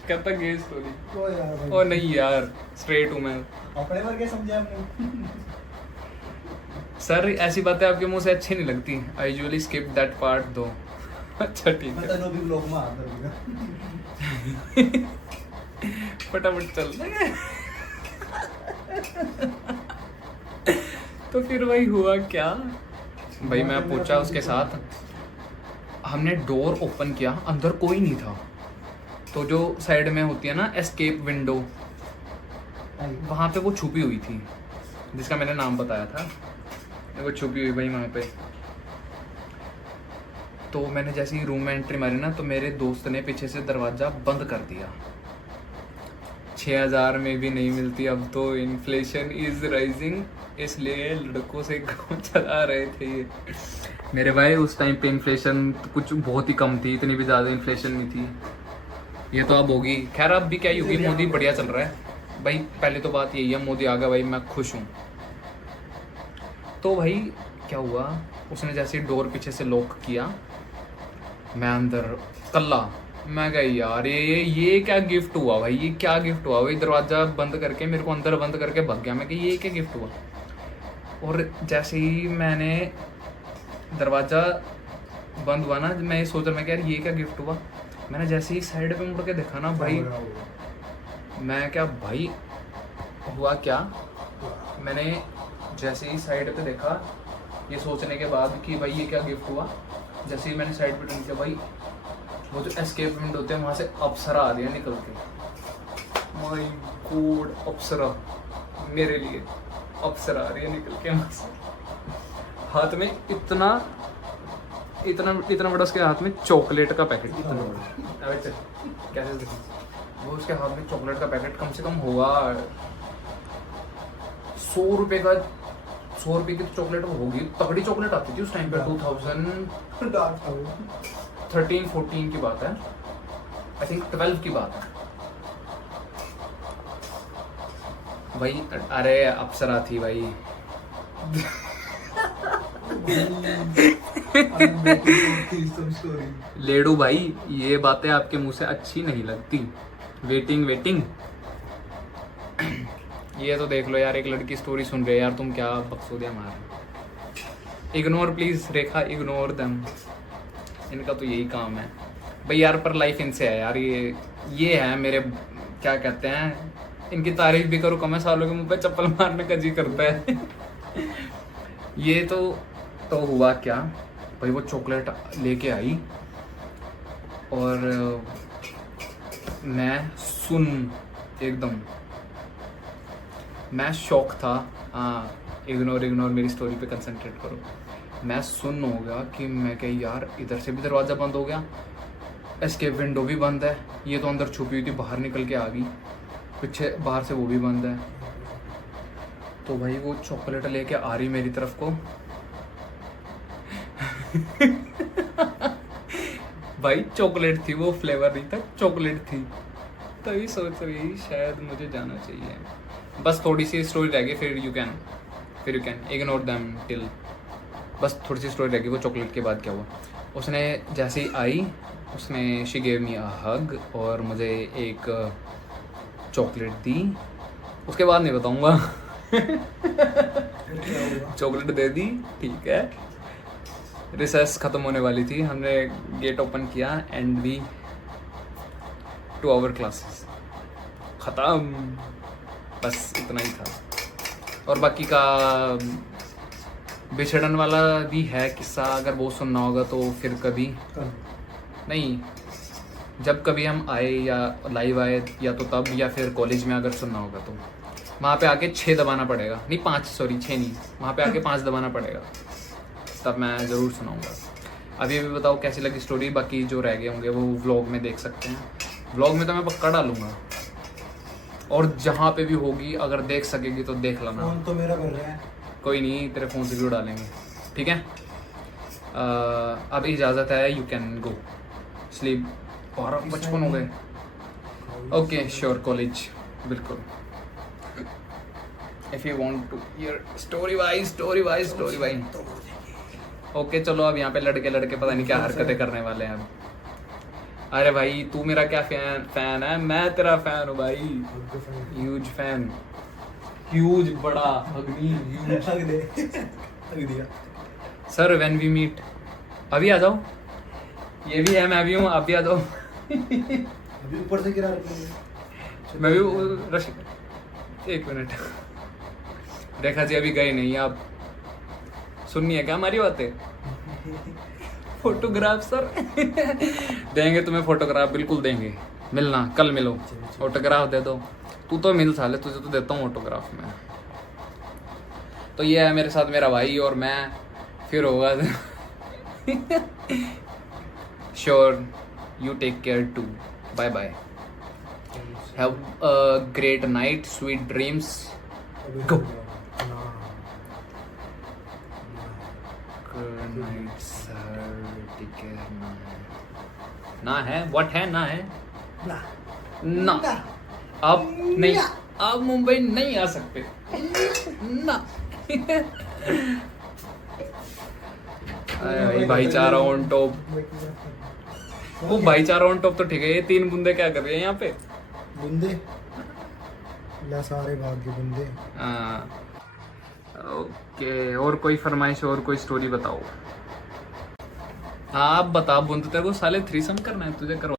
कहता गे स्टोरी। ओ यार भाई। ओ नहीं यार, स्ट्रेट हूँ मैं अपने बार क्या समझा आपने? सर। ऐसी बातें आपके मुंह से अच्छी नहीं लगती। I usually skip that part दो। अच्छा ठीक मैं है, तनो भी ब्लॉग में आता हूँ। फटाफट चल। तो फिर वही हुआ क्या भाई, मैं पूछा उसके साथ, हमने डोर ओपन किया, अंदर कोई नहीं था। तो जो साइड में होती है ना एस्केप विंडो, वहाँ पे वो छुपी हुई थी, जिसका मैंने नाम बताया था, वो छुपी हुई भाई वहाँ पे। तो मैंने जैसे ही रूम में एंट्री मारी ना, तो मेरे दोस्त ने पीछे से दरवाज़ा बंद कर दिया। 6000 में भी नहीं मिलती अब तो, इन्फ्लेशन इज राइजिंग, इसलिए लड़कों से काम चला रहे थे ये मेरे भाई। उस टाइम पे इन्फ्लेशन कुछ बहुत ही कम थी, इतनी भी ज़्यादा इन्फ्लेशन नहीं थी। ये तो अब होगी, खैर अब भी क्या ही होगी, मोदी बढ़िया चल रहा है भाई। पहले तो बात यही है, मोदी आ गया भाई, मैं खुश हूँ। तो भाई क्या हुआ, उसने जैसे डोर पीछे से लॉक किया, मैं अंदर कल्ला। मैं गई यार ये क्या गिफ्ट हुआ भाई, ये क्या गिफ्ट हुआ भाई। दरवाज़ा बंद करके मेरे को अंदर बंद करके भाग गया। मैं कि ये क्या गिफ्ट हुआ। और जैसे ही मैंने दरवाज़ा बंद हुआ ना, मैं ये सोच रहा, मैं क्या यार ये क्या गिफ्ट हुआ। मैंने जैसे ही साइड पे मुड़ के देखा ना भाई, मैं क्या भाई हुआ क्या, मैंने जैसे ही साइड पे देखा, ये सोचने के बाद कि भाई ये क्या गिफ्ट हुआ, जैसे ही मैंने साइड पे टर्न किया भाई, वो जो एस्केप विंडो होते हैं वहाँ से अप्सरा आ रही है निकल के। माय गॉड, अप्सरा, मेरे लिए अप्सरा आ रही है निकल के वहाँ से। हाथ में इतना इतना इतना बड़ा उसके हाथ में चॉकलेट का पैकेट, इतना बड़ा। अबे चल, कैसे देखो, वो उसके हाथ में चॉकलेट का पैकेट कम से कम होगा 100 रुपये का। 100 रुपये की चॉकलेट होगी, तगड़ी चॉकलेट आती थी उस टाइम पे। 2013-14 की बात है, आई थिंक 12 की बात है भाई। अरे अप्सरा थी भाई। लेडू भाई, ये बातें आपके मुंह से अच्छी नहीं लगती। वेटिंग वेटिंग ये तो देख लो यार, एक लड़की स्टोरी सुन रही है यार, तुम क्या बकचोदिया मार रहे हो। Ignore please Rekha, ignore them, इनका तो यही काम है भाई यार। पर लाइफ इनसे है यार, ये है मेरे, क्या कहते हैं, इनकी तारीफ भी करो कम है, सालों के मुंह पे चप्पल मारने का जी करता है। ये तो हुआ क्या भाई, वो चॉकलेट लेके आई और मैं सुन एकदम, मैं शॉक था। हाँ इग्नोर मेरी स्टोरी पे कंसंट्रेट करो। मैं सुन हो गया कि मैं क्या यार, इधर से भी दरवाज़ा बंद हो गया, एस्केप विंडो भी बंद है, ये तो अंदर छुपी हुई थी बाहर निकल के आ गई, पीछे बाहर से वो भी बंद है। तो भाई वो चॉकलेट लेके आ रही मेरी तरफ को। भाई चॉकलेट थी, वो फ्लेवर नहीं था, चॉकलेट थी। तभी सोच रही शायद मुझे जाना चाहिए। बस थोड़ी सी स्टोरी रह गई, फिर you can ignore them till. बस थोड़ी सी स्टोरी रह गई वो चॉकलेट के बाद क्या हुआ। उसने जैसे ही आई, उसने शी गेव मी अ हग और मुझे एक चॉकलेट दी। उसके बाद नहीं बताऊंगा। चॉकलेट दे दी, ठीक है। रिसेस ख़त्म होने वाली थी, हमने गेट ओपन किया and we to our classes ख़त्म। बस इतना ही था। और बाकी का बिछड़न वाला भी है किस्सा, अगर वो सुनना होगा तो फिर कभी नहीं, जब कभी हम आए या लाइव आए या तो तब, या फिर कॉलेज में अगर सुनना होगा तो वहाँ पे आके 6 दबाना पड़ेगा, नहीं 5, सॉरी 6 नहीं, वहाँ पे आके 5 दबाना पड़ेगा, तब मैं ज़रूर सुनाऊँगा। अभी बताओ कैसी लगी स्टोरी। बाकी जो रह गए होंगे वो व्लॉग में देख सकते हैं। व्लॉग में तो मैं पक्का डालूँगा, और जहाँ पे भी होगी अगर देख सकेगी तो देख लेना। फोन तो मेरा कर रहा है। कोई नहीं, तेरे फ़ोन से भी डालेंगे, ठीक है। अब इजाज़त है, यू कैन गो स्लीप। 12:55 हो गए। ओके श्योर कॉलेज, बिल्कुल। If you want to hear story wise. Okay चलो, अब यहाँ पे लड़के पता नहीं क्या हरकतें करने वाले हैं अब। अरे भाई तू मेरा क्या फैन है, मैं तेरा फैन हूँ भाई, ह्यूज फैन, ह्यूज बड़ा अग्नि huge. Sir when we meet, अभी आ जाओ, ये भी है मैं भी हूँ, आप भी आ जाओ। अभी ऊपर से गिरा रखी मैं भी एक मिनट, देखा जी अभी गए नहीं आप, सुननी है क्या हमारी बातें? फोटोग्राफ सर देंगे तुम्हें, फोटोग्राफ बिल्कुल देंगे, मिलना कल मिलो, फोटोग्राफ दे दो। तू तो मिल साले, तुझे तो देता हूँ ऑटोग्राफ में। तो ये है मेरे साथ मेरा भाई और मैं, फिर होगा sure, you take care too, bye bye, have a great night, sweet dreams, go. Good night sir, take care. ना है व्हाट है, ना है ना, आप नहीं, आप मुंबई नहीं आ सकते ना। अरे भाईचारा ऑन टॉप, वो भाईचारा ऑन टॉप तो ठीक है, ये 3 बंदे क्या कर रहे हैं यहाँ पे? बंदे ला सारे भाग के बंदे। ओके, और कोई फरमाइश, और कोई स्टोरी बताओ। हाँ आप बता, बुंद तेरे को साले थ्रीसम करना है तुझे, करो।